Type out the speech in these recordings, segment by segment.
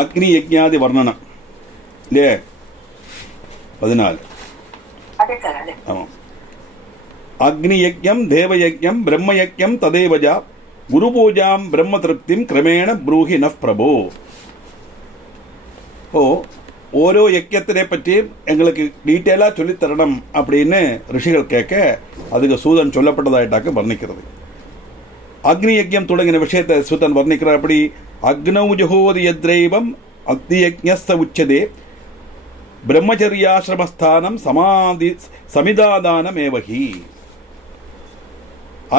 அக்னி யஜ்ஞாதி வர்ணனம் இல்லையே 14. ஆமாம். அக்னி யஜ்ஞம் தேவயஜ்ஞம் பிரம்மயஜ்ஞம் ததேவஜா குரு பூஜாம் பிரம்ம திருப்திம் கிரமேண ப்ரூஹி நஃப் பிரபோ. ஓரோ யஜ்ஞத்தினை பற்றியும் எங்களுக்கு டீட்டெயிலாக சொல்லித்தரணும் அப்படின்னு ரிஷிகள் கேட்க அதுக்கு சூதன் சொல்லப்பட்டதாயிட்டாக்க வர்ணிக்கிறது. அக்னி யஜ்ஞம் தொடங்கின விஷயத்தை சூதன் வர்ணிக்கிறார். அப்படி அக்னௌ ஜுஹோதி யத்ரைவம் அக்னி யஜ்ஞஸ்த உச்சதே பிரம்மச்சரியாசிரமஸ்தானம் சமிதாதானம் ஏவகி.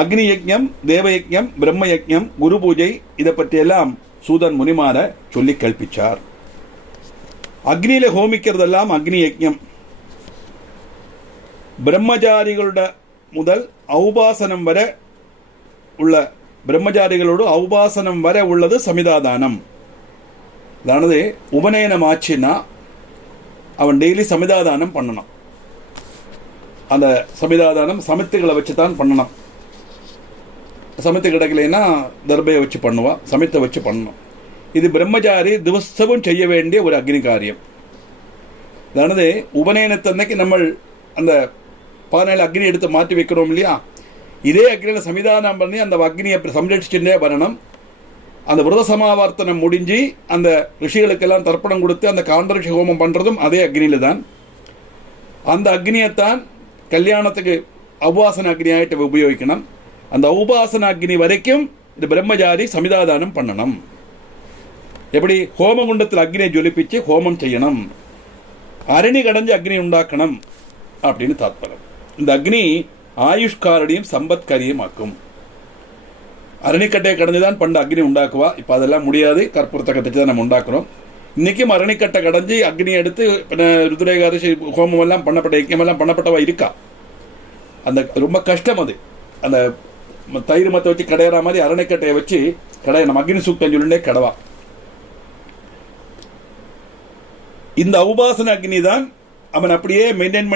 அக்னி யஜ்ஞம் தேவயஜ்ஞம் பிரம்மயஜ்ஞம் குரு பூஜை இதை பற்றியெல்லாம் சூதன் முனிமார சொல்லி கல்பிச்சார். அக்னியில ஹோமிக்கிறதெல்லாம் அக்னி யஜ்ஞம். பிரம்மச்சாரிகளோட முதல் ஔபாசனம் வரை உள்ள பிரம்மச்சாரிகளோடு ஔபாசனம் வரை உள்ளது சமிதாதானம். அதானது உபநயனம் ஆச்சுன்னா அவன் டெய்லி சமிதாதானம் பண்ணணும். அந்த சமிதாதானம் சமித்துகளை வச்சு தான் பண்ணணும். சமித்து கிடைக்கலைன்னா தர்பையை வச்சு பண்ணுவான், சமித்தை வச்சு பண்ணணும். இது பிரம்மச்சாரி திவசமும் செய்ய வேண்டிய ஒரு அக்னி காரியம். அதானது உபநயனத்தன்னைக்கு நம்ம அந்த பானையில் அக்னி எடுத்து மாற்றி வைக்கிறோம் இல்லையா, இதே அக்னியில் சமிதானம் பண்ணி அந்த அக்னியை சம்ரட்சிச்சுட்டே வரணும். அந்த விரத சமாவர்த்தனம் முடிஞ்சு அந்த ரிஷிகளுக்கெல்லாம் தர்ப்பணம் கொடுத்து அந்த காண்டரிஷி ஹோமம் பண்ணுறதும் அதே அக்னியில் தான். அந்த அக்னியைத்தான் கல்யாணத்துக்கு உபாசன அக்னி ஆகிட்டு உபயோகிக்கணும். அந்த உபாசன அக்னி வரைக்கும் இந்த பிரம்மச்சாரி சமிதாதானம் பண்ணணும். எப்படி ஹோமகுண்டத்தில் அக்னியை ஜொலிப்பிச்சு ஹோமம் செய்யணும், அரணி கடைஞ்சு அக்னி உண்டாக்கணும் அப்படின்னு தாத்பரம். இந்த அக்னி ஆயுஷ்காரடியும் சம்பத்காரியும் ஆக்கும். அரணிக்கட்டையை கடைஞ்சுதான் பண்டு அக்னி உண்டாக்குவா. இப்போ அதெல்லாம் முடியாது, கற்பூரத்தை கட்டிச்சு தான் நம்ம உண்டாக்குறோம். இன்னைக்கும் அரணிக்கட்டை கடைஞ்சி அக்னி எடுத்து ருத்ரேகாதசி ஹோமம் எல்லாம் பண்ணப்பட்ட யஜ்ஞமெல்லாம் பண்ணப்பட்டவா இருக்கா. அந்த ரொம்ப கஷ்டம் அது. அந்த தயிர் மத்தை வச்சு கடையிற மாதிரி அரணைக்கட்டையை வச்சு கடை நம்ம அக்னி சூக்தம் சொல்லிண்டே கடவா. இந்த உபாசன அக்னி தான் அவன் அப்படியே மெயின்டைன்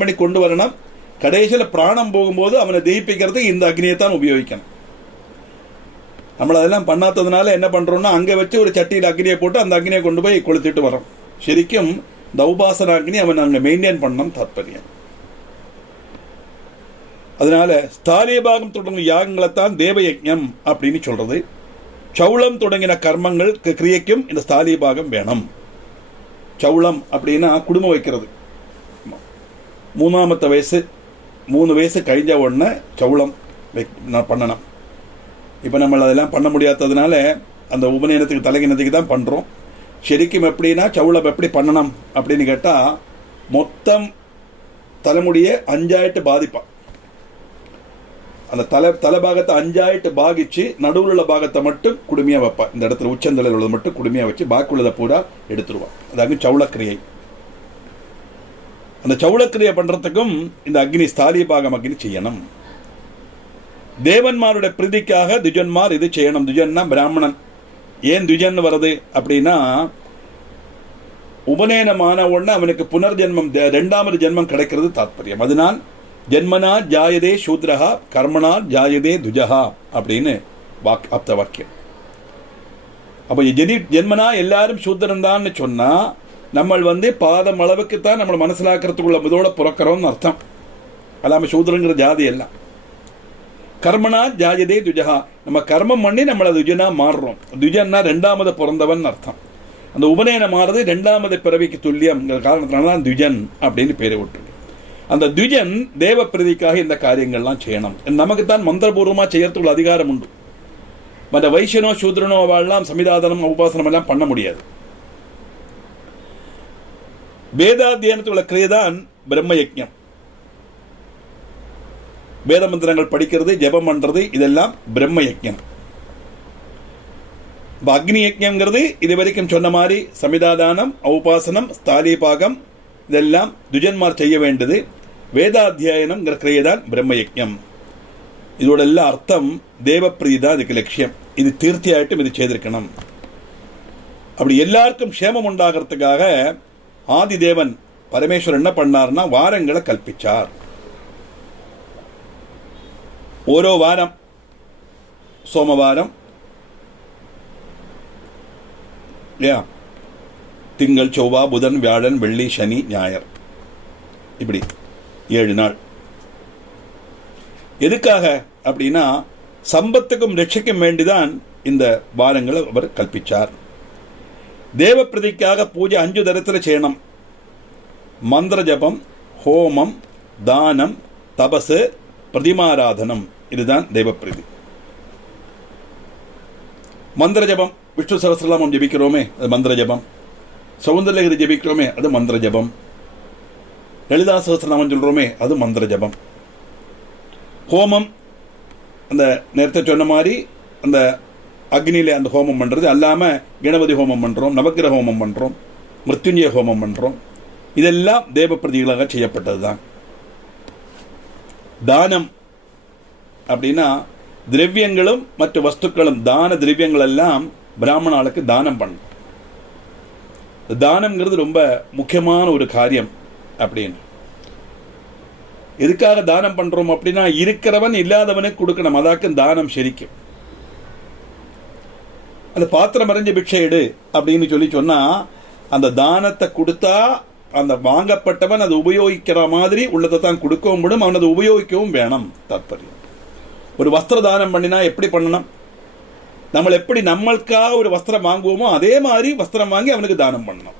பண்ணி கொண்டு வரணும். கடைசியில் பிராணம் போகும்போது அவனை தெய்ப்பிக்கிறதுக்கு இந்த அக்னியை தான் உபயோகிக்கணும். நம்மள அதெல்லாம் பண்ணாததுனால என்ன பண்றோம்னா அங்கே வச்சு ஒரு சட்டியில் அக்னியை போட்டு அந்த அக்னியை கொண்டு போய் கொளுத்திட்டு வரோம். சரிக்கும் இந்த உபாசன அக்னி அவன் அங்கே மெயின்டைன் பண்ணணும் தாத்பரியம். அதனால ஸ்தாலிபாகம் தொடங்கின யாகங்களைத்தான் தேவயஜ்ஞம் அப்படின்னு சொல்றது. சௌளம் தொடங்கின கர்மங்கள் கிரியைக்கும் இந்த ஸ்தாலிபாகம் வேணும். சௌளம் அப்படின்னா குடும்பம் வைக்கிறது. 3 வயசு கழிஞ்ச உடனே சௌளம் பண்ணணும். இப்போ நம்ம அதெல்லாம் பண்ண முடியாததுனால அந்த உபநயனத்துக்கு தலைகினத்துக்கு தான் பண்ணுறோம். சரிக்கும் எப்படின்னா சௌளம் எப்படி பண்ணணும் அப்படின்னு கேட்டால் மொத்தம் தலைமுடியை 5 பாதிப்பான். அந்த தலைபாகத்தை 5 பாகிச்சு நடுவில் உள்ள பாகத்தை மட்டும் குடுமையாக வைப்பான். இந்த இடத்துல உச்சந்தலையில் உள்ளதை மட்டும் குடுமையாக வச்சு பாக்கி உள்ளதை பூரா எடுத்துருவான். அதாவது சௌளக்கிரியை. அந்த சௌளக்கிரியை பண்றதுக்கும் இந்த அக்னி ஸ்தாலிபாகம் அக்னி செய்யணும். தேவன்மாருடைய பிரீதிக்காக துஜன்மார் இது செய்யணும். துஜன்னா பிராமணன். ஏன் துஜன் வருது அப்படின்னா உபநயனமான உடனே அவனுக்கு புனர்ஜென்மம் 2வது ஜென்மம் கிடைக்கிறது தாத்பரியம். அதனால் ஜென்மனா ஜாயதே சூத்ரஹா கர்மனா ஜாயதே துஜஹா அப்படின்னு ஆப்த வாக்கியம். அப்போ ஜென்மனா எல்லாரும் சூத்திரன் தான் சொன்னா நம்ம பாதம் அளவுக்கு தான் நம்ம மனசிலாக்கிறதுக்குள்ள இதோட பிறக்கிறோம்னு அர்த்தம். அல்லாம சூத்திரங்கிற ஜாதி எல்லாம். கர்மனா ஜாயதே துஜஹா, நம்ம கர்மம் பண்ணி நம்மளை துஜனா மாறுறோம். துஜன்னா 2வது பிறந்தவன் அர்த்தம். அந்த உபநயனம் மாறுறது 2வது பிறவிக்கு துல்லியம் காரணத்தினால தான் துஜன் அப்படின்னு பேரை விட்டுருக்கு. அந்த துஜன் தேவ பிரதிக்காக இந்த காரியங்கள்லாம் செய்யணும். நமக்கு தான் மந்திரபூர்வமா செய்யறதுக்குள்ள அதிகாரம் உண்டு. மற்ற வைஷ்யனோ சூத்ரனோ அவெல்லாம் சமிதாதனம் உபாசனம் எல்லாம் பண்ண முடியாது. வேதாத்தியனத்துள்ள கிரியைதான் பிரம்மயஜ்ஞம். வேத மந்திரங்கள் படிக்கிறது, ஜெபம் பண்றது, இதெல்லாம் பிரம்மயஜ்ஞம். அக்னி யஜ்ஞம்ங்கிறது இது வரைக்கும் சொன்ன மாதிரி சமிதாதானம், ஔபாசனம், ஸ்தாலிபாகம் இதெல்லாம் துஜன்மார் செய்ய வேண்டியது. வேதாத்தியாயனம்ங்கிற கிரியைதான் பிரம்மயஜ்ஞம். இதோட எல்லாம் அர்த்தம் தேவப்பிரீதி தான் இதுக்கு லட்சியம். இது தீர்த்தியாயிட்டும் இது செய்திருக்கணும். அப்படி எல்லாருக்கும் க்ஷேமம் உண்டாகிறதுக்காக ஆதிதேவன் பரமேஸ்வரன் என்ன பண்ணார்னா வாரங்களை கல்பிச்சார். ஓரோ வாரம் சோமவாரம் இல்லையா, திங்கள், செவ்வா, புதன், வியாழன், வெள்ளி, சனி, ஞாயிறு, இப்படி 7 நாள். எதுக்காக அப்படின்னா சம்பத்துக்கும் ரட்சிக்கும் வேண்டிதான் இந்த வாரங்களை அவர் கல்பிச்சார். தேவ பிரதிக்காக பூஜை 5 தரத்தில் செய்யணும். மந்திர ஜபம், ஹோமம், தானம், தபசு, பிரதிமாராதனம், இதுதான் தெய்வ பிரதி. மந்திர ஜபம், விஷ்ணு சகஸ்ரநாமம் ஜபிக்கிறோமே அது மந்திர ஜபம். சௌந்தர்யகிரி ஜபிக்கிறோமே அது மந்திர ஜபம். லலிதா சகஸ்ரநாமம் சொல்றோமே அது மந்திர ஜபம். ஹோமம், அந்த நேரத்தை சொன்ன மாதிரி அந்த அக்னியில அந்த ஹோமம் பண்றது அல்லாம கணபதி ஹோமம் பண்றோம், நவக்கிரக ஹோமம் பண்றோம், மிருத்யுஞ்சய ஹோமம் பண்றோம். இதெல்லாம் தேவ பிரதிகளாக செய்யப்பட்டதுதான். தானம் அப்படின்னா திரவியங்களும் மற்ற வஸ்துக்களும், தான திரவியங்கள் எல்லாம் பிராமணாளுக்கு தானம் பண்ணும். தானம்ங்கிறது ரொம்ப முக்கியமான ஒரு காரியம். அப்படின்னு எதுக்காக தானம் பண்றோம் அப்படின்னா இருக்கிறவன் இல்லாதவனுக்கு கொடுக்கணும். அதாக்கும் தானம் சரிக்கும். அந்த பாத்திரம் அறிஞ்ச பிக்ஷை எடு அப்படின்னு சொன்னா அந்த தானத்தை கொடுத்தா அந்த வாங்கப்பட்டவன் அதை உபயோகிக்கிற மாதிரி உள்ளதை தான் கொடுக்கவும் விடும், அவன் அதை உபயோகிக்கவும் வேணும். தாற்பயம். ஒரு வஸ்திர தானம் பண்ணினா எப்படி பண்ணணும்? நம்ம எப்படி நம்மளுக்காக ஒரு வஸ்திரம் வாங்குவோமோ அதே மாதிரி வஸ்திரம் வாங்கி அவனுக்கு தானம் பண்ணணும்.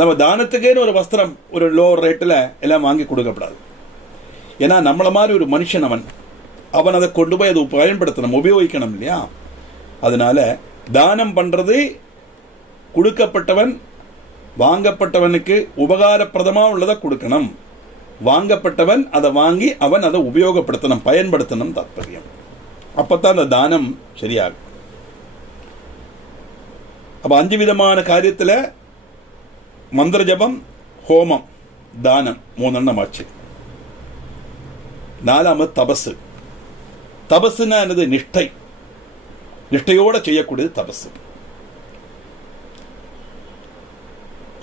நம்ம தானத்துக்கேன்னு ஒரு வஸ்திரம் ஒரு லோவர் ரேட்டில் எல்லாம் வாங்கி கொடுக்கப்படாது. ஏன்னா நம்மள மாதிரி ஒரு மனுஷன் அவன் அதை கொண்டு போய் அதை பயன்படுத்தணும், உபயோகிக்கணும் இல்லையா? அதனால தானம் பண்றது கொடுக்கப்பட்டவன் வாங்கப்பட்டவனுக்கு உபகாரப்பிரதமாக உள்ளதை கொடுக்கணும். வாங்கப்பட்டவன் அதை வாங்கி அவன் அதை உபயோகப்படுத்தணும், பயன்படுத்தணும். தாற்பயம். அப்பத்தான் அந்த தானம் சரியாகும். அப்ப 5 விதமான காரியத்துல மந்திர ஜபம், ஹோமம், தானம் 3 எண்ணம் ஆச்சு. 4வது தபசு. தபசுனா என்னது? நிஷ்டை. நிஷ்டையோட செய்யக்கூடியது தபசு.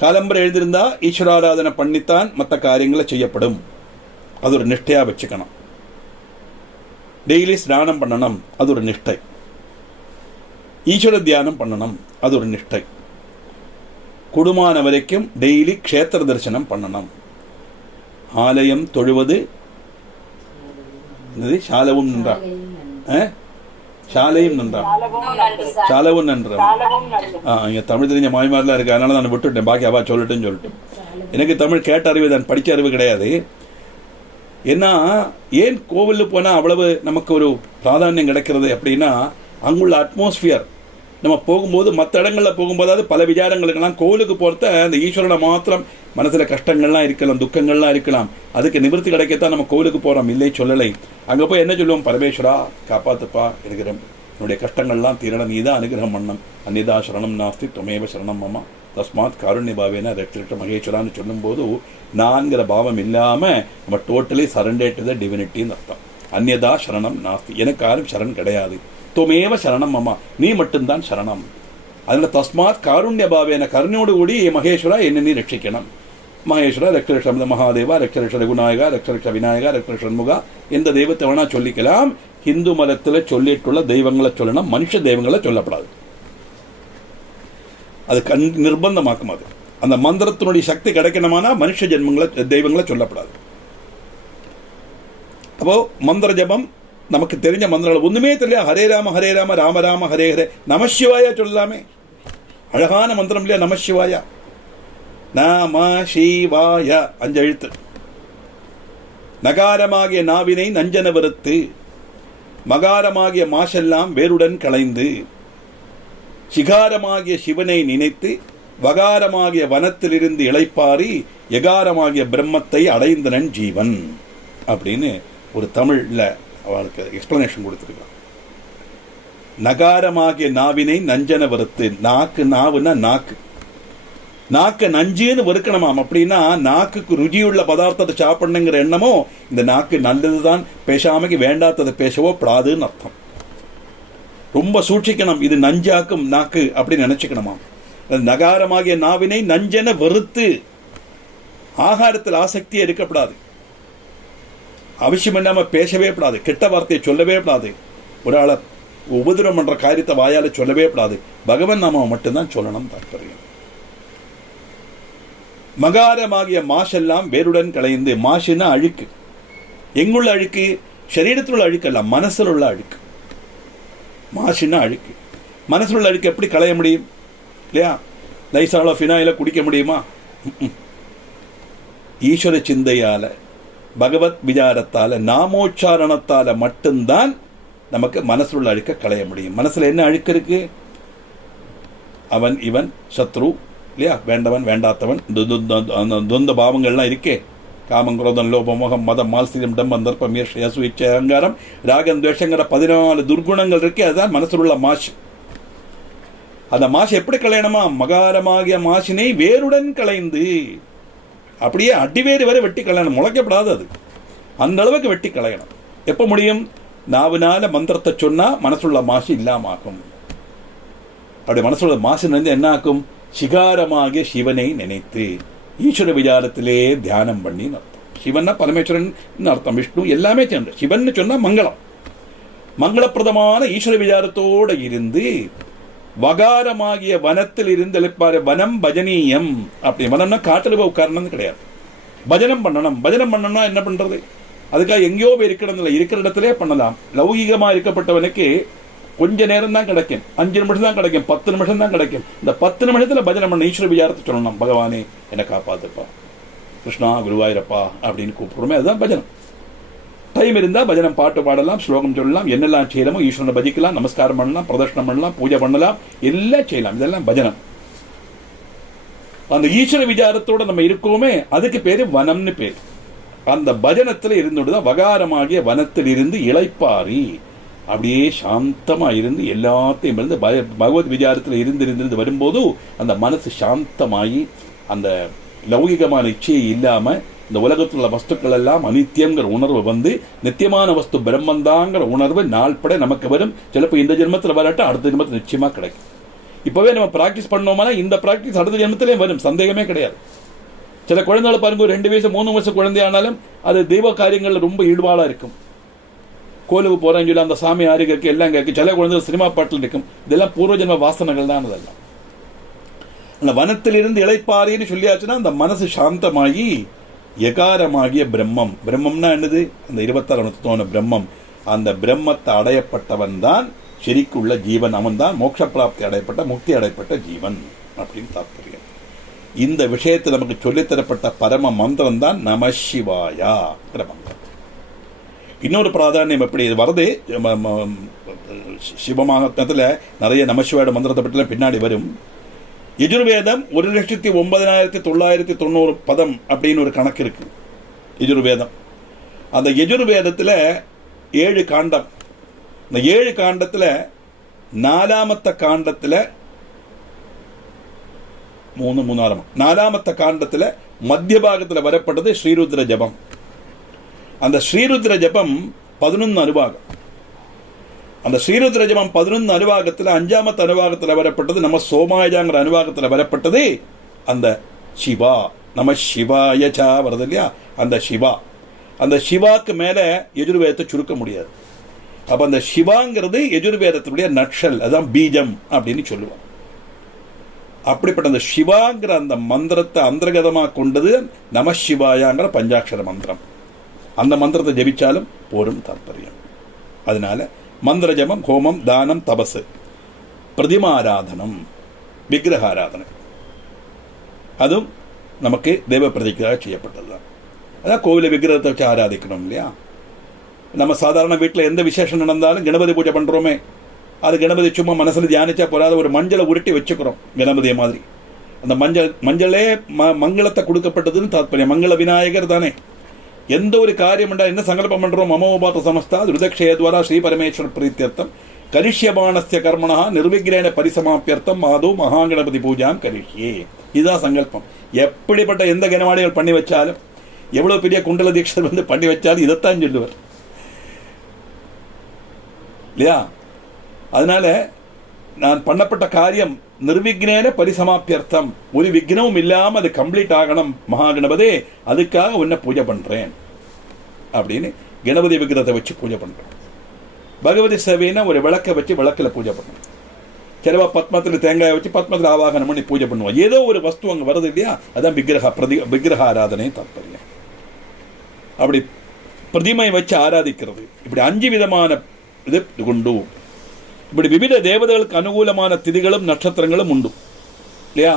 காலம்பரை எழுந்திருந்தா ஈஸ்வராராதனை பண்ணித்தான் மற்ற காரியங்களை செய்யப்படும். அது ஒரு நிஷ்டையா வச்சுக்கணும். டெய்லி ஸ்நானம் பண்ணணும், அது ஒரு நிஷ்டை. ஈஸ்வர தியானம் பண்ணணும், அது ஒரு நிஷ்டை. குடுமான வரைக்கும் டெய்லி க்ஷேத்திர தரிசனம் பண்ணணும். ஆலயம் தொழுவது சாலவும் நன்றா, சாலையும் நன்றா, சாலவும் நன்றா. இங்க தமிழ் தெரிஞ்ச மாய்மாரெலாம் இருக்கு, அதனால நான் விட்டுட்டேன். பாக்கி அவா சொல்லட்டுன்னு சொல்லிட்டு. எனக்கு தமிழ் கேட்ட அறிவு தான், படிச்ச அறிவு கிடையாது. ஏன்னா ஏன் கோவிலுக்கு போனால் அவ்வளவு நமக்கு ஒரு பிராதானியம் கிடைக்கிறது அப்படின்னா அங்குள்ள அட்மாஸ்பியர். நம்ம போகும்போது மற்ற இடங்களில் போகும்போதாவது பல விசாரங்களுக்கெல்லாம் கோவிலுக்கு போகிறத அந்த ஈஸ்வரனை மாத்திரம் மனசில் கஷ்டங்கள்லாம் இருக்கலாம், துக்கங்கள்லாம் இருக்கலாம், அதுக்கு நிவர்த்தி கிடைக்கத்தான் நம்ம கோவிலுக்கு போகிறோம், இல்லை சொல்லலை. அங்கே போய் என்ன சொல்லுவோம்? பரமேஸ்வரா காப்பாத்துப்பா, இருக்கிற என்னுடைய கஷ்டங்கள்லாம் தீரணும், நீ தான் அனுகிரகம் பண்ணணும். அந்நிதா சரணம் நாஸ்தி துமேவ சரணம் அம்மா தஸ்மாத் காருண்ய பாவேன ரட்சிட்ட மகேஸ்வரான்னு சொல்லும்போது நான்கிற பாவம் இல்லாமல் நம்ம டோட்டலி சரண்டர் டு த டிவினிட்டின்னு அர்த்தம். அந்நியதா சரணம் நாஸ்தி, எனக்கு யாரும் சரண் கிடையாது. துமேவ சரணம் அம்மா, நீ மட்டும்தான் சரணம். அதனால தஸ்மாத் காருண்ய பாவேன, கருணையோடு கூடி மகேஸ்வரா என்ன நீ ரட்சிக்கணும். மகேஸ்வரா ரக்ஷரக்ஷ மகாதேவா, ரக்ஷரக்ஷ ரகுநாயகா, ரக்ஷரக்ஷ விநாயகா, ரக்ஷரக்ஷ சண்முகா, எந்த தெய்வத்தை வேணா சொல்லிக்கலாம். ஹிந்து மதத்தில் சொல்லிட்டுள்ள தெய்வங்களை சொல்லணும், மனுஷ தெய்வங்களை சொல்லப்படாது. அது நிர்பந்தமாக்கும். அது அந்த மந்திரத்தினுடைய சக்தி கிடைக்கணுமானா மனுஷ ஜென்மங்களை தெய்வங்களை சொல்லப்படாது. அப்போ மந்திர ஜபம் நமக்கு தெரிஞ்ச மந்திரங்கள் ஒண்ணுமே தெரியல. ஹரே ராம ஹரே ராம ராம ராம ஹரே ஹரே, நமசிவாயா சொல்லலாமே. அழகான மந்திரம் இல்லையா நமசிவாயா? நம சிவாய 5 எழுத்து. நகாரமாகிய நாவினை நஞ்சன வெறுத்து, மகாரமாகிய மாசெல்லாம் வேருடன் களைந்து, சிகாரமாகிய சிவனை நினைத்து, வகாரமாகிய வனத்திலிருந்து இளைப்பாரி, யகாரமாகிய பிரம்மத்தை அடைந்தனன் ஜீவன் அப்படின்னு ஒரு தமிழ்ல அவளுக்கு எக்ஸ்பிளனேஷன் கொடுத்துருக்கான். நகாரமாகிய நாவினை நஞ்சன வெறுத்து, நாக்கு, நாவுன்னா நாக்கு, நாக்க நஞ்சுன்னு வெறுக்கணுமாம். அப்படின்னா நாக்குக்கு ருச்சியுள்ள பதார்த்தத்தை சாப்பிடணுங்கிற எண்ணமோ இந்த நாக்கு நல்லதுதான், பேசாமைக்கு வேண்டாத்ததை பேசவோ படாதுன்னு அர்த்தம். ரொம்ப சூட்சிக்கணும், இது நஞ்சாக்கும் நாக்கு அப்படின்னு நினைச்சுக்கணுமா. நகாரமாகிய நாவினை நஞ்சென வெறுத்து, ஆகாரத்தில் ஆசக்தியே இருக்கப்படாது, அவசியம் இல்லாம பேசவே கூடாது, கெட்ட வார்த்தையை சொல்லவே கூடாது, ஒரு ஆளை உபதிரம் பண்ற காரியத்தை வாயால சொல்லவே கூடாது, பகவன் நாம மட்டும்தான் சொல்லணும். தாற்பயம் மகாரமாகிய மாஷெல்லாம் வேருடன் களைந்து. மாஷுன்னா அழுக்கு. எங்குள்ள அழுக்கு? சரீரத்தில் உள்ள அழுக்கு அல்ல, மனசில் உள்ள அழுக்கு. மாஷுன்னா அழுக்கு. மனசில் உள்ள அழுக்கு எப்படி களைய முடியும்? இல்லையா? லைசாலோ ஃபினாயில குடிக்க முடியுமா? ஈஸ்வர சிந்தையால, பகவத் விசாரத்தால, நாமோச்சாரணத்தால மட்டும்தான் நமக்கு மனசில் உள்ள அழுக்க களைய முடியும். மனசுல என்ன அழுக்கு இருக்கு? அவன், இவன், சத்ரு, இல்லையா? வேண்டவன், வேண்டாத்தவன், துவந்த பாவங்கள்லாம் இருக்கே. காமம், குரோதம், லோபம், மோகம், மதம், மால்சீரியம், டம்பம், தர்ப்பம், ஈர்ஷ்யா, சுயிச்சை, அகங்காரம், ராகம், துவேஷங்கிற 14 துர்குணங்கள் இருக்கே. அதுதான் மனசில் உள்ள மாசு. அந்த மாசு எப்படி களையணுமா? மகாரமாகிய மாசினை வேருடன் களைந்து. அப்படியே அடிவேறு வரை வெட்டி களையணும். முளைக்கப்படாது அது. அந்த அளவுக்கு வெட்டி களையணும். எப்ப முடியும்? நாவினால மந்திரத்தை சொன்னா மனசுள்ள மாசு இல்லாம ஆகும். அப்படி மனசுள்ள மாசு நினைந்து என்ன ஆக்கும்? சிகாரமாகிய சிவனை நினைத்து ஈஸ்வர விசாரத்திலே தியானம் பண்ணி அர்த்தம். சிவன்னா பரமேஸ்வரன் அர்த்தம். விஷ்ணு எல்லாமே சேர்ந்து. சிவன் சொன்னா மங்களம். மங்களப்பிரதமான ஈஸ்வர விசாரத்தோட இருந்து வகாரமாகிய வனத்தில் இருந்து எழுப்பாரு. வனம் பஜனீயம். அப்படி வனம்னா காட்டில் போய் உட்காரணும் கிடையாது. பஜனம் பண்ணணும். பஜனம் பண்ணணும்னா என்ன பண்றது? அதுக்காக எங்கேயோ போய் இருக்கிற இடத்திலே பண்ணலாம். லௌகிகமா இருக்கப்பட்டவனுக்கு கொஞ்ச நேரம் தான் கிடைக்கும். 5 நிமிஷம் தான் கிடைக்கும். 10 நிமிஷம் தான் கிடைக்கும். இந்த 10 நிமிஷத்துல பஜனை பண்ண ஈஸ்வர விசாரத்தை சொல்லணும். பகவானே என்னை காப்பாத்துப்பா, கிருஷ்ணா குருவாயிரப்பா அப்படின்னு கூப்பிடுறோமே, அதுதான் பஜனம். டைம் இருந்தா பஜனம் பாட்டு பாடலாம், ஸ்லோகம் சொல்லலாம், என்னெல்லாம் செய்யலாமோ ஈஸ்வரனை பஜிக்கலாம், நமஸ்காரம் பண்ணலாம், பிரதர்ஷனம் பண்ணலாம், பூஜை பண்ணலாம், எல்லாம் செய்யலாம். இதெல்லாம் பஜனம். அந்த ஈஸ்வர விசாரத்தோட நம்ம இருக்கோமே, அதுக்கு பேரு வனம்னு பேர். அந்த பஜனத்துல இருந்துதான் வகாரமாகிய வனத்தில் இருந்து இளைப்பாரி அப்படியே சாந்தமா இருந்து எல்லாத்தையும் இருந்து பகவத் விசாரத்தில் இருந்து வரும்போது அந்த மனசு சாந்தமாயி அந்த லௌகிகமான இச்சையை இல்லாம இந்த உலகத்தில் உள்ள வஸ்துக்கள் எல்லாம் அனித்தியங்கிற உணர்வு வந்து நித்தியமான வஸ்து பிரம்மந்தாங்கிற உணர்வு நாள்பட நமக்கு வரும். சிலப்போ இந்த ஜென்மத்தில் வராட்டும் அடுத்த ஜென்மத்தில் நிச்சயமா கிடைக்கும். இப்பவே நம்ம பிராக்டிஸ் பண்ணோம்னா இந்த பிராக்டிஸ் அடுத்த ஜென்மத்திலே வரும், சந்தேகமே கிடையாது. சில குழந்தைகளை பாருங்க, 2 வயசு 3 வருஷம் குழந்தையானாலும் அது தெய்வ காரியங்கள்ல ரொம்ப ஈடுபாடா இருக்கும். கோயிலுக்கு போறேன்னு சொல்லி அந்த சாமி ஆறு கேட்க எல்லாம் கேட்க. சில குழந்தைகள் சினிமா பாட்டில் இருக்கும். இதெல்லாம் பூர்வஜன்ம வாசனைகள் தான். அதெல்லாம் அந்த வனத்திலிருந்து இளைப்பாரின்னு சொல்லியாச்சுன்னா அந்த மனசு சாந்தமாகி யகாரமாகிய பிரம்மம். பிரம்மம்னா என்னது? அந்த 26 பிரம்மம். அந்த பிரம்மத்தை அடையப்பட்டவன் தான் செரிக்குள்ள ஜீவன். அவன் தான் மோட்ச பிராப்தி அடையப்பட்ட, முக்தி அடையப்பட்ட ஜீவன் அப்படின்னு தாற்பயம். இந்த விஷயத்தை நமக்கு சொல்லித்தரப்பட்ட பரம மந்திரம் தான் நம சிவாயா மந்திரம். இன்னொரு பிராதானியம் எப்படி இது வருது? சிவமகத்துல நிறைய நமசிவாயோட மந்திரத்தை பற்றி பின்னாடி வரும். யஜுர்வேதம் 1,09,990 பதம் அப்படின்னு ஒரு கணக்கு இருக்கு. யஜுர்வேதம். அந்த யஜுர்வேதத்துல 7 காண்டம். இந்த 7 காண்டத்துல 4ஆமத்த காண்டத்துல 4ஆமத்த காண்டத்துல மத்திய பாகத்துல வரப்பட்டது ஸ்ரீருத்ர ஜபம். அந்த ஸ்ரீருத்ர ஜபம் 11 அனுபாகம். அந்த ஸ்ரீருத்ர ஜபம் 11 அனுபாகத்துல 5ஆமத்த அனுபாகத்துல வரப்பட்டது நம்ம சோமாயஜாங்கிற அனுபாகத்துல வரப்பட்டது அந்த சிவா. நம்ம சிவாயச்சா வருது இல்லையா? அந்த சிவா. அந்த சிவாக்கு மேல யஜுர்வேதத்தை சுருக்க முடியாது. அப்ப அந்த சிவாங்கிறது யஜுர்வேதத்துடைய நட்சல், அதான் பீஜம் அப்படின்னு சொல்லுவாங்க. அப்படிப்பட்ட அந்த சிவாங்கிற அந்த மந்திரத்தை அந்தர்கதமாக கொண்டது நம சிவாயாங்கிற பஞ்சாட்சர மந்திரம். அந்த மந்திரத்தை ஜபிச்சாலும் போரும் தாற்பயம். அதனால மந்திர ஜபம், ஹோமம், தானம், தபசு, பிரதிமாராதனம், விக்கிரகாராதனை, அதுவும் நமக்கு தெய்வ பிரதிக்காக செய்யப்பட்டதுதான். அதான் கோவில விக்கிரகத்தை வச்சு ஆராதிக்கணும் இல்லையா? நம்ம சாதாரண வீட்டில் எந்த விசேஷம் நடந்தாலும் கணபதி பூஜை பண்றோமே, அது கணபதி சும்மா மனசுல தியானிச்சா போறாத, ஒரு மஞ்சளை உருட்டி வச்சுக்கிறோம் கணபதியை மாதிரி. அந்த மஞ்சளே மங்களத்தை கொடுக்கப்பட்டதுன்னு தாத்பரியம். மங்கள விநாயகர் தானே. எந்த ஒரு காரியம் என்ன சங்கல்பம் பண்றோம்? மமோபாத சமஸ்தா ருதக்ஷயத்வாரா ஸ்ரீ பரமேஸ்வர பிரீத்தியர்த்தம் கரிஷ்யபானஸ்ய கர்மணா நிர்விக்ரேண பரிசமாப்பியர்த்தம் மாதோ மகாகணபதி பூஜாம் கரிஷ்யே. இதுதான் சங்கல்பம். எப்படிப்பட்ட எந்த கனவாடிகள் பண்ணி வச்சாலும், எவ்வளவு பெரிய குண்டல தீட்சர் வந்து பண்ணி வச்சாலும் இதைத்தான் சொல்லுவார் இல்லையா? அதனால நான் பண்ணப்பட்ட காரியம் நிர்விக்னேன பரிசமாப்பியர்த்தம், ஒரு விக்னமும் இல்லாம அது கம்ப்ளீட் ஆகணும் மகாகணபதே, அதுக்காக உன்னை பூஜை பண்றேன் அப்படின்னு கணபதி விக்கிரகத்தை வச்சு பூஜை பண்றேன். பகவதி சேவைன்னா ஒரு விளக்கை வச்சு விளக்கில் பூஜை பண்ணணும். சிலவா பத்மத்தில் தேங்காயை வச்சு பத்மத்தில் ஆவாகனம் பண்ணி பூஜை பண்ணுவோம். ஏதோ ஒரு வஸ்து அங்கே வருது இல்லையா, அதான் விக்கிரக ஆராதனை தாற்பயம். அப்படி பிரதிமை வச்சு ஆராதிக்கிறது. இப்படி 5 விதமான இது கொண்டு இப்படி விவித தேவதைகளுக்கு அனுகூலமான திதிகளும் நட்சத்திரங்களும் உண்டு இல்லையா.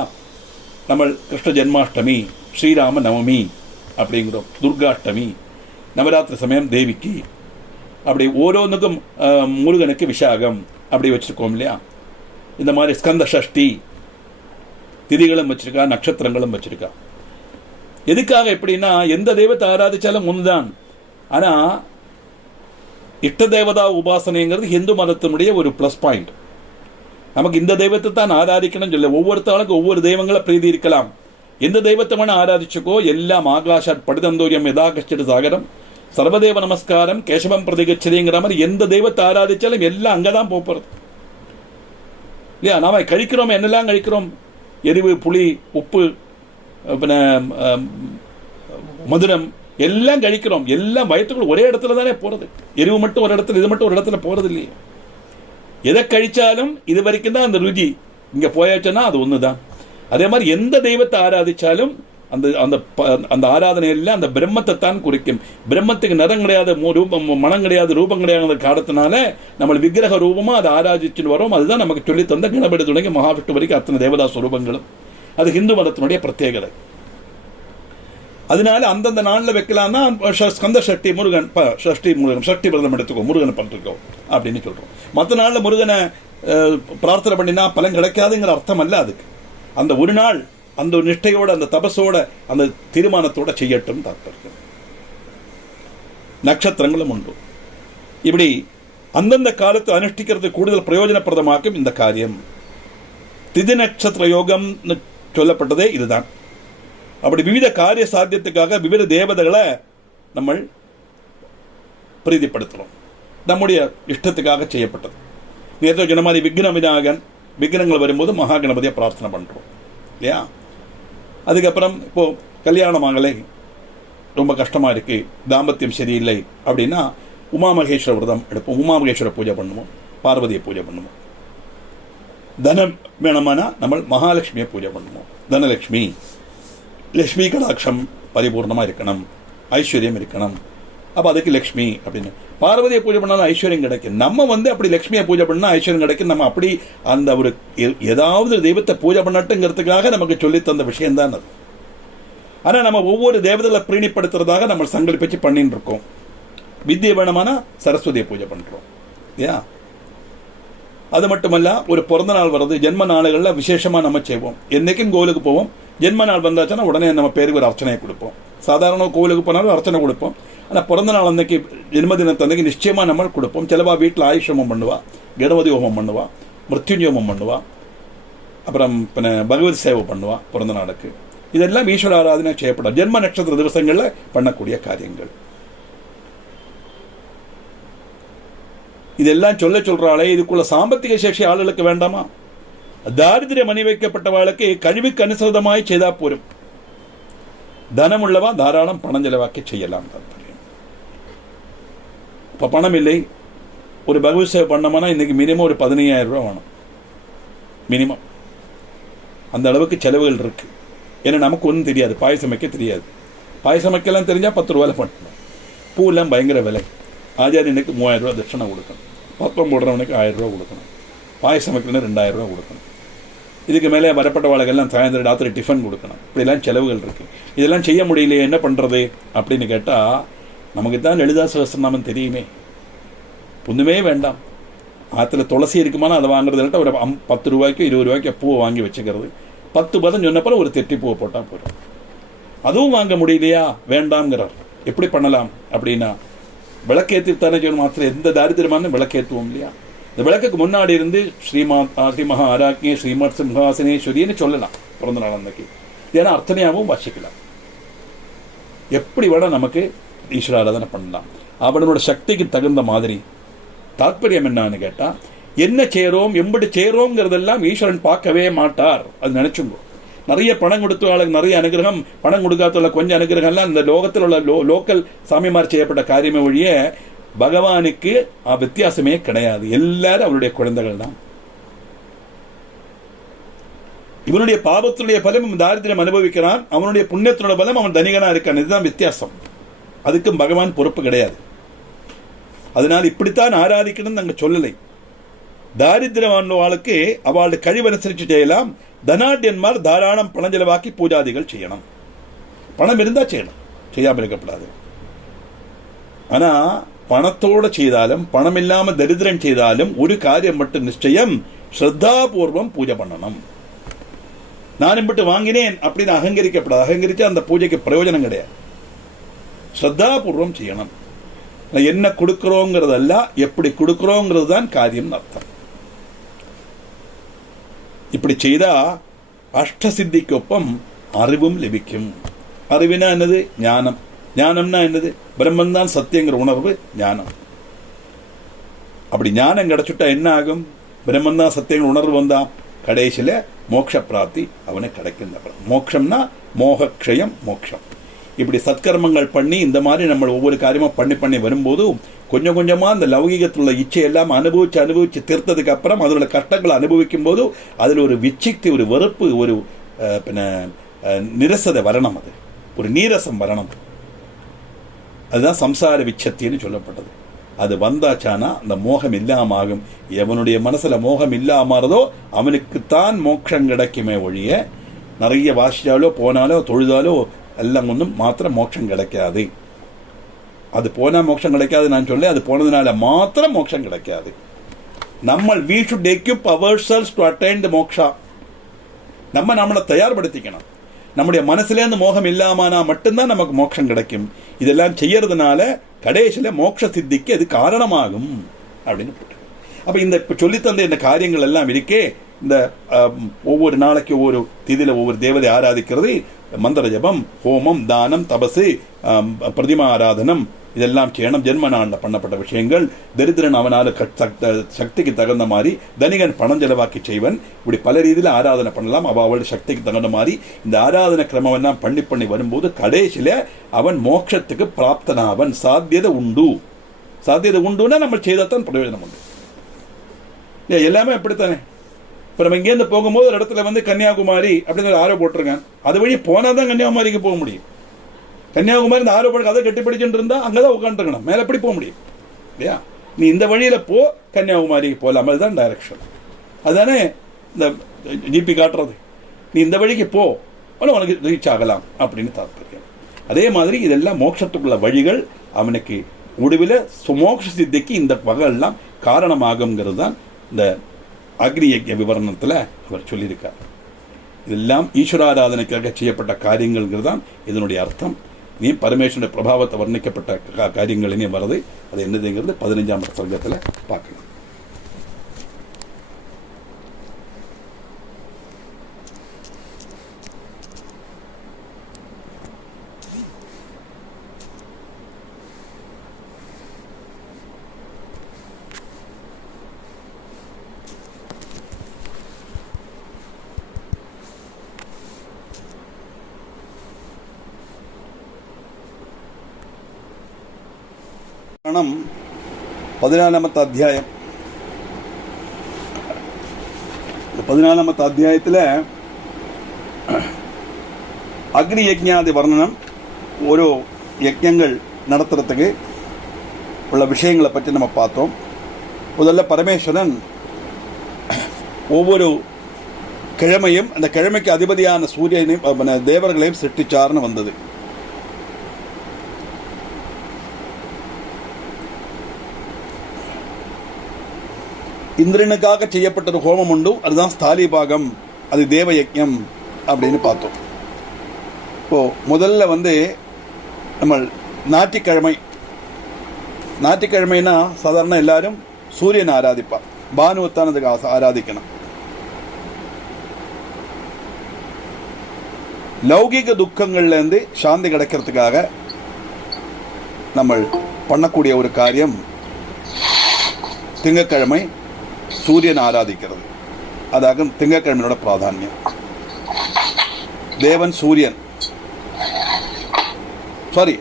நம்ம கிருஷ்ண ஜென்மாஷ்டமி, ஸ்ரீராம நவமி அப்படிங்கிறோம், துர்காஷ்டமி, நவராத்திரி சமயம் தேவிக்கு, அப்படி ஓரோன்றுக்கும் முருகனுக்கு விஷாகம் அப்படி வச்சுருக்கோம் இல்லையா. இந்த மாதிரி ஸ்கந்த சஷ்டி திதிகளும் வச்சிருக்கா, நட்சத்திரங்களும் வச்சிருக்கா. எதுக்காக எப்படின்னா, எந்த தெய்வத்தை ஆராதிச்சாலும் ஒன்றுதான். ஆனால் இஷ்ட தேவதா உபாசனைங்கிறது ஹிந்து மதத்தினுடைய ஒரு ப்ளஸ் பாயிண்ட். நமக்கு இந்த தெய்வத்தை தான் ஆராதிக்கணும்னு சொல்ல, ஒவ்வொருத்தவளுக்கு ஒவ்வொரு தெய்வங்களை பிரீதி இருக்கலாம். எந்த தெய்வத்தை வேணா ஆராதிச்சுக்கோ, எல்லாம் ஆகாஷாட் படிதந்தோரியம் யதாகஷ்ட சாகரம் சர்வதேவ நமஸ்காரம் கேசவம் பிரதிகச்சதிங்கிற மாதிரி எந்த தெய்வத்தை ஆராதிச்சாலும் எல்லாம் அங்கதான் போறது இல்லையா. நாம கழிக்கிறோம், என்னெல்லாம் கழிக்கிறோம், எரிவு, புளி, உப்பு, மதுரம் எல்லாம் கழிக்கிறோம். எல்லாம் வயிற்றுக்குள்ள ஒரே இடத்துல தானே போறது. எரிவு மட்டும் ஒரு இடத்துல, இது மட்டும் ஒரு இடத்துல போறது இல்லையே. எதை கழிச்சாலும் இது வரைக்கும் தான் அந்த ருச்சி. இங்க போயாச்சுன்னா அது ஒண்ணுதான். அதே மாதிரி எந்த தெய்வத்தை ஆராதிச்சாலும் அந்த அந்த அந்த ஆராதனையில் அந்த பிரம்மத்தை தான் குறிக்கும். பிரம்மத்துக்கு நிறம் கிடையாது, ரூபம், மனம் கிடையாது, ரூபம் கிடையாது காரணத்தினால நம்ம விக்கிரக ரூபமா அதை ஆராதிச்சுட்டு வரோம். அதுதான் நமக்கு சொல்லி தந்த கணபதி தொடங்கி மகாவிஷ்ணு வரைக்கும் அத்தனை தேவதாஸ் ரூபங்களும். அது ஹிந்து மதத்தினுடைய பிரத்யேகதை. அதனால அந்தந்த நாளில் வைக்கலாம்னா ஸ்கந்த சஷ்டி முருகன், சஷ்டி முருகன், சஷ்டி விரதம் எடுத்துக்கோ, முருகனை பண்ணிருக்கோம் அப்படின்னு சொல்றோம். மற்ற நாளில் முருகனை பிரார்த்தனை பண்ணினா பலன் கிடைக்காதுங்கிற அர்த்தம் அல்ல. அதுக்கு அந்த ஒரு நாள் அந்த நிஷ்டையோட, அந்த தபசோட, அந்த தீர்மானத்தோட செய்யட்டும் தாற்பயம். நட்சத்திரங்களும் உண்டு. இப்படி அந்தந்த காலத்தை அனுஷ்டிக்கிறதுக்கு கூடுதல் பிரயோஜனப்பிரதமாக்கும் இந்த காரியம். திதி நட்சத்திர யோகம் சொல்லப்பட்டதே இதுதான். அப்படி விவித காரிய சாத்தியத்துக்காக விவித தேவதைகளை நம்ம பிரீதிப்படுத்துறோம். நம்முடைய இஷ்டத்துக்காக செய்யப்பட்டது. நேற்று சொன்ன மாதிரி விக்ன விநாயகன், விக்னங்கள் வரும்போது மகா கணபதியை பிரார்த்தனை பண்றோம் இல்லையா. அதுக்கப்புறம் இப்போ கல்யாணம் ஆகலை, ரொம்ப கஷ்டமா இருக்கு, தாம்பத்தியம் சரியில்லை அப்படின்னா உமா மகேஸ்வர விரதம் எடுப்போம், உமா மகேஸ்வர பூஜை பண்ணுவோம், பார்வதியை பூஜை பண்ணுவோம். தனம் வேணுமானா நம்ம மகாலட்சுமியை பூஜை பண்ணுவோம். தனலட்சுமி, லட்சுமி கடாட்சம் பரிபூர்ணமா இருக்கணும், ஐஸ்வர்யம் இருக்கணும். அப்ப அதுக்கு லட்சுமி அப்படின்னு. பார்வதியை பூஜை பண்ணாலும் ஐஸ்வர்யம் கிடைக்கும். நம்ம அப்படி லட்சுமியை பூஜை பண்ணா ஐஸ்வர்யம் கிடைக்கும். நம்ம அப்படி அந்த ஒரு ஏதாவது தெய்வத்தை பூஜை பண்ணட்டுங்கிறதுக்காக நமக்கு சொல்லி தந்த விஷயம் தான் அது. ஆனா நம்ம ஒவ்வொரு தேவதைகளை பிரீணிப்படுத்துறதாக நம்ம சங்கல்பிச்சு பண்ணிட்டு இருக்கோம். வித்யை வேணுமானா சரஸ்வதியை பூஜை பண்றோம் இல்லையா. அது மட்டுமல்ல, ஒரு பிறந்த நாள் வர்றது, ஜென்ம நாளுகள்ல விசேஷமா நம்ம செய்வோம். என்னைக்கும் கோவிலுக்கு போவோம். ஜென்ம நாள் வந்தாச்சுன்னா உடனே நம்ம பேருக்கு ஒரு அர்ச்சனையை கொடுப்போம். சாதாரண கோவிலுக்கு போனாலும் அர்ச்சனை கொடுப்போம். ஆனால் பிறந்த நாள் அன்னைக்கு, ஜென்மதினத்தன்னைக்கு நிச்சயமா நம்ம கொடுப்போம். சிலவா வீட்டில் ஆயுஷமம் பண்ணுவா, கணபதி ஹோமம் பண்ணுவா, மிருத்யுஞ்சோமம் பண்ணுவா, அப்புறம் பகவத் சேவை பண்ணுவா பிறந்த நாளுக்கு. இதெல்லாம் ஈஸ்வர ஆராதனை செய்யப்படும் ஜென்ம நட்சத்திர திவசங்கள்ல பண்ணக்கூடிய காரியங்கள். இதெல்லாம் சொல்றாளே, இதுக்குள்ள சாம்பத்திக சேஷி ஆளுகளுக்கு வேண்டாமா? தாரித்திர மணி வைக்கப்பட்டவாளுக்கு கழிவுக்கு அனுசரிதமாய் செய்தா போரும். தனம் உள்ளவா தாராளம் பணம் செலவாக்கி செய்யலாம். இப்ப பணம் இல்லை, ஒரு பகவத் சேவை பண்ணோம்னா இன்னைக்கு மினிமம் ஒரு 15,000 ரூபாய் வேணும் மினிமம். அந்த அளவுக்கு செலவுகள் இருக்கு. ஏன்னா நமக்கு ஒன்றும் தெரியாது, பாயசம் வைக்க தெரியாது. பாயசம் வைக்கலாம் தெரிஞ்சா 10 ரூபாயில பண்ணணும். பூலாம் பயங்கர விலை. ஆச்சாரியனுக்கு 3000 ரூபாய் தட்சணை கொடுக்கணும், பப்பம் போடுறவனுக்கு 1000 ரூபாய் கொடுக்கணும், பாயசம் வைக்கணும் 2000 ரூபாய் கொடுக்கணும். இதுக்கு மேலே வரப்பட்ட வாழ்க்கெல்லாம் சாயந்தரம் ராத்திரி டிஃபன் கொடுக்கணும். இப்படிலாம் செலவுகள் இருக்கு. இதெல்லாம் செய்ய முடியலையே, என்ன பண்றது அப்படின்னு கேட்டா, நமக்கு தான் லலிதா சகஸ்ரநாமம் தெரியுமே, ஒண்ணுமே வேண்டாம். ஆத்துல துளசி இருக்குமானா அதை வாங்குறதுல ஒரு 10 ரூபாய்க்கு 20 ரூபாய்க்கு பூவை வாங்கி வச்சுக்கிறது. 10 பதம் சொன்னப்பறம் ஒரு தெட்டி பூவை போட்டா போதும். அதுவும் வாங்க முடியலையா, வேண்டாம்ங்கிறார். எப்படி பண்ணலாம் அப்படின்னா, விளக்கேற்றித்தானே சொல்லணும். மாத்திரம் எந்த தாரித்திரமான விளக்கேற்றுவோம் இல்லையா. இந்த விளக்குக்கு முன்னாடி இருந்து ஸ்ரீ மகா ஆராக்கிய ஸ்ரீமத் சிம்ஹாசனேஸ்வரின்னு சொல்லலாம் பிறந்த நாள் அன்னைக்கு. ஏன்னா அர்ச்சனையாகவும் வாசிக்கலாம். எப்படி வேணா நமக்கு ஈஸ்வர ஆராதனை பண்ணலாம். அவனோட சக்திக்கு தகுந்த மாதிரி. தாற்பயம் என்னன்னு கேட்டா, என்ன செய்யறோம், எப்படி செய்யறோங்கிறதெல்லாம் ஈஸ்வரன் பார்க்கவே மாட்டார். அது நினைச்சுங்க. நிறைய பணம் கொடுத்தவர்களுக்கு நிறைய அனுகிரகம், பணம் கொடுக்காத கொஞ்சம் அனுகிரகம்லாம் இந்த லோகத்தில் உள்ள லோக்கல் சாமிமார் செய்யப்பட்ட காரியமே ஒழிய பகவானுக்கு வித்தியாசமே கிடையாது. எல்லாரும் அவருடைய குழந்தைகள் தான். இவனுடைய பாவத்தினுடைய பலம் தாரித்திரம் அனுபவிக்கிறான், அவனுடைய புண்ணியத்தினுடைய பலம் அவன் தனிகனா இருக்கான். இதுதான் வித்தியாசம். அதுக்கும் பகவான் பொறுப்பு கிடையாது. அதனால் இப்படித்தான் ஆராதிக்கணும்னு நாங்கள் சொல்லலை. தாரித்திரவாளுக்கு அவளுடைய கழிவனுசரிச்சு செய்யலாம். தனாட்யன்மார் தாராளம் பணம் செலவாக்கி பூஜாதிகள் செய்யணும். பணம் இருந்தா செய்யணும், செய்யாமல் இருக்கப்படாது. ஆனா பணத்தோடு செய்தாலும் பணம் இல்லாம தரித்திரம் செய்தாலும் ஒரு காரியம் மட்டும் நிச்சயம், ஸ்ரத்தாபூர்வம் பூஜை பண்ணணும். நான் இப்படி வாங்கினேன் அப்படின்னு அகங்கரிக்கப்படாது. அகங்கரிச்சா அந்த பூஜைக்கு பிரயோஜனம் கிடையாது. ஸ்ரத்தாபூர்வம் செய்யணும். என்ன கொடுக்கிறோங்கிறதல்ல, எப்படி கொடுக்கிறோங்கிறது தான் காரியம் அர்த்தம். இப்படி செய்தா அஷ்டசித்திக்கு ஒப்பம் அறிவும் லபிக்கும். அறிவினா என்னது? ஞானம். ஞானம்னா என்னது? பிரம்மன் தான் சத்தியங்கிற உணர்வு ஞானம். அப்படி ஞானம் கிடைச்சுட்டா என்ன ஆகும்? பிரம்மன் தான் சத்தியங்கிற உணர்வு வந்தா கடைசியில மோட்ச பிராப்தி அவனுக்கு கிடைக்கும். மோட்சம்னா மோகக்ஷயம் மோட்சம். இப்படி சத்கர்மங்கள் பண்ணி இந்த மாதிரி நம்ம ஒவ்வொரு காரியமா பண்ணி வரும்போது கொஞ்சம் கொஞ்சமா அந்த லௌகிகத்தில் உள்ள இச்சையெல்லாம் அனுபவிச்சு தீர்த்ததுக்கு அப்புறம் அதோட கஷ்டங்களை அனுபவிக்கும் போது அதில் ஒரு விச்சிக்தி, ஒரு வெறுப்பு, ஒரு நிரசதை வரணும். அது ஒரு நீரசம் வரணும். அதுதான் சம்சார விச்சத்தின்னு சொல்லப்பட்டது. அது வந்தாச்சானா அந்த மோகம் இல்லாம ஆகும். எவனுடைய மனசுல மோகம் இல்லாமறதோ அவனுக்குத்தான் மோட்சம் கிடைக்குமே ஒழிய நிறைய வாசிச்சாலோ போனாலோ தொழுதாலோ எல்லாம் ஒன்றும் மாத்திரம் மோட்சம் கிடைக்காது. அது போனா மோட்சம் கிடைக்காது நான் சொல்ல, அது போனதுனால மாத்திரம் மோட்சம் கிடைக்காது. we should equip ourselves to attain the moksha. நம்மளை தயார்படுத்திக்கணும். நம்முடைய மனசுலேருந்து மோகம் இல்லாமனா மட்டும்தான் நமக்கு மோட்சம் கிடைக்கும். இதெல்லாம் செய்யறதுனால கடைசியில மோட்ச சித்திக்கு அது காரணமாகும் அப்படின்னு போட்டு. அப்ப இந்த சொல்லி தந்த இந்த காரியங்கள் எல்லாம் இருக்கே, இந்த ஒவ்வொரு நாளைக்கு ஒவ்வொரு திதியில ஒவ்வொரு தேவதை ஆராதிக்கிறது, மந்திர ஜபம், ஹோமம், தானம், தபசு, பிரதிமா ஆராதனம், இதெல்லாம் செய்யணும். ஜென்மனாண்ட பண்ணப்பட்ட விஷயங்கள். தரித்திரன் அவனால சக்திக்கு தகுந்த மாதிரி, தனிகன் பணம் செலவாக்கி செய்வன். இப்படி பல ரீதியில் ஆராதனை பண்ணலாம். அவளுடைய சக்திக்கு தகுந்த மாதிரி இந்த ஆராதனை கிரமம் எல்லாம் பண்ணி வரும்போது கடைசியில அவன் மோட்சத்துக்கு பிராப்தனாவன். சாத்தியதை உண்டு. சாத்தியதை உண்டுன்னா நம்ம செய்தத்தான் பிரயோஜனம் உண்டு. எல்லாமே அப்படித்தானே. இப்போ நம்ம இங்கேருந்து போகும்போது ஒரு இடத்துல கன்னியாகுமரி அப்படின்னு ஒரு ஆரோ போட்டிருக்காங்க. அது வழி போனால் தான் கன்னியாகுமரிக்கு போக முடியும். கன்னியாகுமரி இந்த ஆரோ போட்டு அதை கட்டி பிடிச்சுட்டு இருந்தால் அங்கே தான் உட்காந்துருக்கணும், மேலே எப்படி போக முடியும் இல்லையா? நீ இந்த வழியில் போ, கன்னியாகுமரிக்கு போகலாம். அதுதான் டைரக்ஷன். அதுதானே இந்த ஜிபி காட்டுறது. நீ இந்த வழிக்கு போ, உனக்கு ரீச் ஆகலாம் அப்படின்னு தாற்பயம். அதே மாதிரி இதெல்லாம் மோட்சத்துக்குள்ள வழிகள். அவனுக்கு முடிவில் சுமோக்ஷ சித்திக்கு இந்த வகையெல்லாம் காரணமாகுங்கிறது தான் இந்த அக்னி யஜ்ஞ விவரணத்தில் அவர் சொல்லியிருக்கார். இதெல்லாம் ஈஸ்வராராதனைக்காக செய்யப்பட்ட காரியங்கள்ங்கிறது தான் இதனுடைய அர்த்தம். நீ பரமேஸ்வரனுடைய பிரபாவத்தை வர்ணிக்கப்பட்ட காரியங்கள் இனி வருது. அது என்னதுங்கிறது 15ஆம் சர்க்கத்தில் பார்க்கணும். புராணம் 14ஆமத்து அத்தியாயம். 14ஆமத்து அத்தியாயத்தில் அக்னி யஜ்ஞாதி வர்ணனம், ஒரு யஜ்ஞங்கள் நடத்துறதுக்கு உள்ள விஷயங்களை பற்றி நம்ம பார்த்தோம். முதல்ல பரமேஸ்வரன் ஒவ்வொரு கிழமையும் அந்த கிழமைக்கு அதிபதியான சூரியனையும் தேவர்களையும் சிருஷ்டிச்சார்னு வந்தது. இந்திரனுக்காக செய்யப்பட்ட ஒரு ஹோமம் உண்டு, அதுதான் ஸ்தாலிபாகம், அது தேவ யஜ்ஞம் அப்படின்னு பார்த்தோம். இப்போ முதல்ல நம்ம ஞாயிற்றுக்கிழமைனா சாதாரண எல்லாரும் சூரியனை ஆராதிப்பார். பானுவத்தான் அதுக்கு ஆராதிக்கணும். லௌகிக துக்கங்கள்லேருந்து சாந்தி கிடைக்கிறதுக்காக நம்ம பண்ணக்கூடிய ஒரு காரியம் திங்கட்கிழமை சூரியன் ஆராதிக்கிறது. அதாக திங்கட்கிழமையோட பிராதானியம். தேவன் சூரியன், சாரி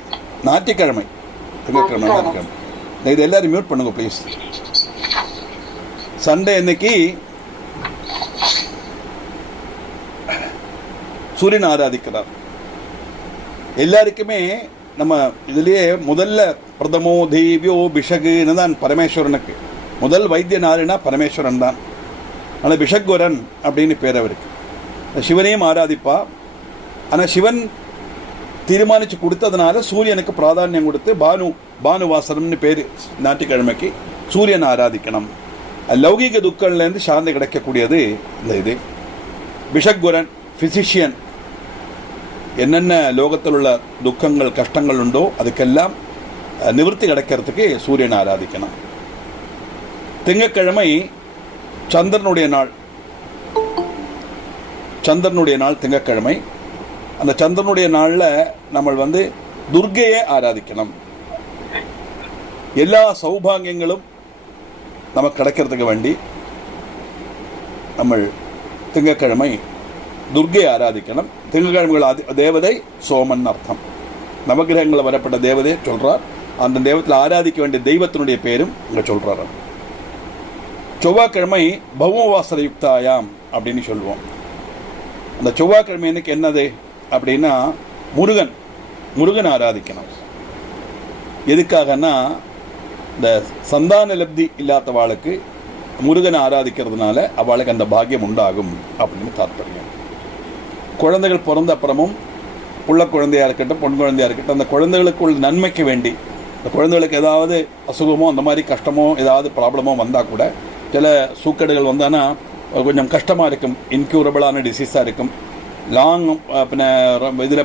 ஞாயிற்றுக்கிழமை, திங்கட்கிழமை. இது எல்லாரும் மியூட் பண்ணுங்க ப்ளீஸ். சண்டே இன்னைக்கு சூரியன் ஆராதிக்கிறார். எல்லாருக்குமே நம்ம இதுலேயே முதல்ல பிரதமோ தெய்வியோ பிஷகுன்னு தான் பரமேஸ்வரனுக்கு முதல் வைத்தியன் யாருன்னா பரமேஸ்வரன் தான். ஆனால் பிஷக்வரன் அப்படின்னு பேர் அவருக்கு. சிவனையும் ஆராதிப்பா. ஆனால் சிவன் தீர்மானித்து கொடுத்ததுனால சூரியனுக்கு பிராதானியம் கொடுத்து பானுவாசனம்னு பேர். ஞாயிற்றுக்கிழமைக்கு சூரியனை ஆராதிக்கணும். லௌகிக துக்கள்லேருந்து சார்ந்து கிடைக்கக்கூடியது இந்த இது. பிஷக்வரன் ஃபிசிஷியன், என்னென்ன லோகத்தில் உள்ள துக்கங்கள் கஷ்டங்கள் உண்டோ அதுக்கெல்லாம் நிவர்த்தி கிடைக்கிறதுக்கு சூரியனை ஆராதிக்கணும். திங்கட்கிழமை சந்திரனுடைய நாள். சந்திரனுடைய நாள் திங்கட்கிழமை. அந்த சந்திரனுடைய நாளில் நம்ம துர்க்கையை ஆராதிக்கணும். எல்லா சௌபாகியங்களும் நமக்கு கிடைக்கிறதுக்கு வேண்டி நம்ம திங்கட்கிழமை துர்க்கையை ஆராதிக்கணும். திங்கட்கிழமைகள் தேவதை சோமன் அர்த்தம். நவகிரகங்களில் வரப்பட்ட தேவதையை சொல்கிறார். அந்த தெய்வத்தில் ஆராதிக்க வேண்டிய தெய்வத்தினுடைய பேரும் இங்கே சொல்கிறார். செவ்வாய்க்கிழமை பௌமவாசர யுக்தாயாம் அப்படின்னு சொல்லுவோம். அந்த செவ்வாய்க்கிழமை எனக்கு என்னது அப்படின்னா முருகன் ஆராதிக்கணும். எதுக்காகனா இந்த சந்தான லப்தி இல்லாதவாளுக்கு முருகனை ஆராதிக்கிறதுனால அவளுக்கு அந்த பாக்கியம் உண்டாகும் அப்படின்னு தாற்பயம். குழந்தைகள் பிறந்த அப்புறமும் புள்ள குழந்தையாக இருக்கட்டும் பொன் குழந்தையாக இருக்கட்டும், அந்த குழந்தைகளுக்குள் நன்மைக்கு வேண்டி இந்த குழந்தைகளுக்கு ஏதாவது அசுகமோ அந்த மாதிரி கஷ்டமோ ஏதாவது ப்ராப்ளமோ வந்தால் கூட சில சூக்கடுகள் வந்தானா கொஞ்சம் கஷ்டமாக இருக்கும். இன்க்யூரபிளான டிசீஸாக இருக்கும். லாங் இதில்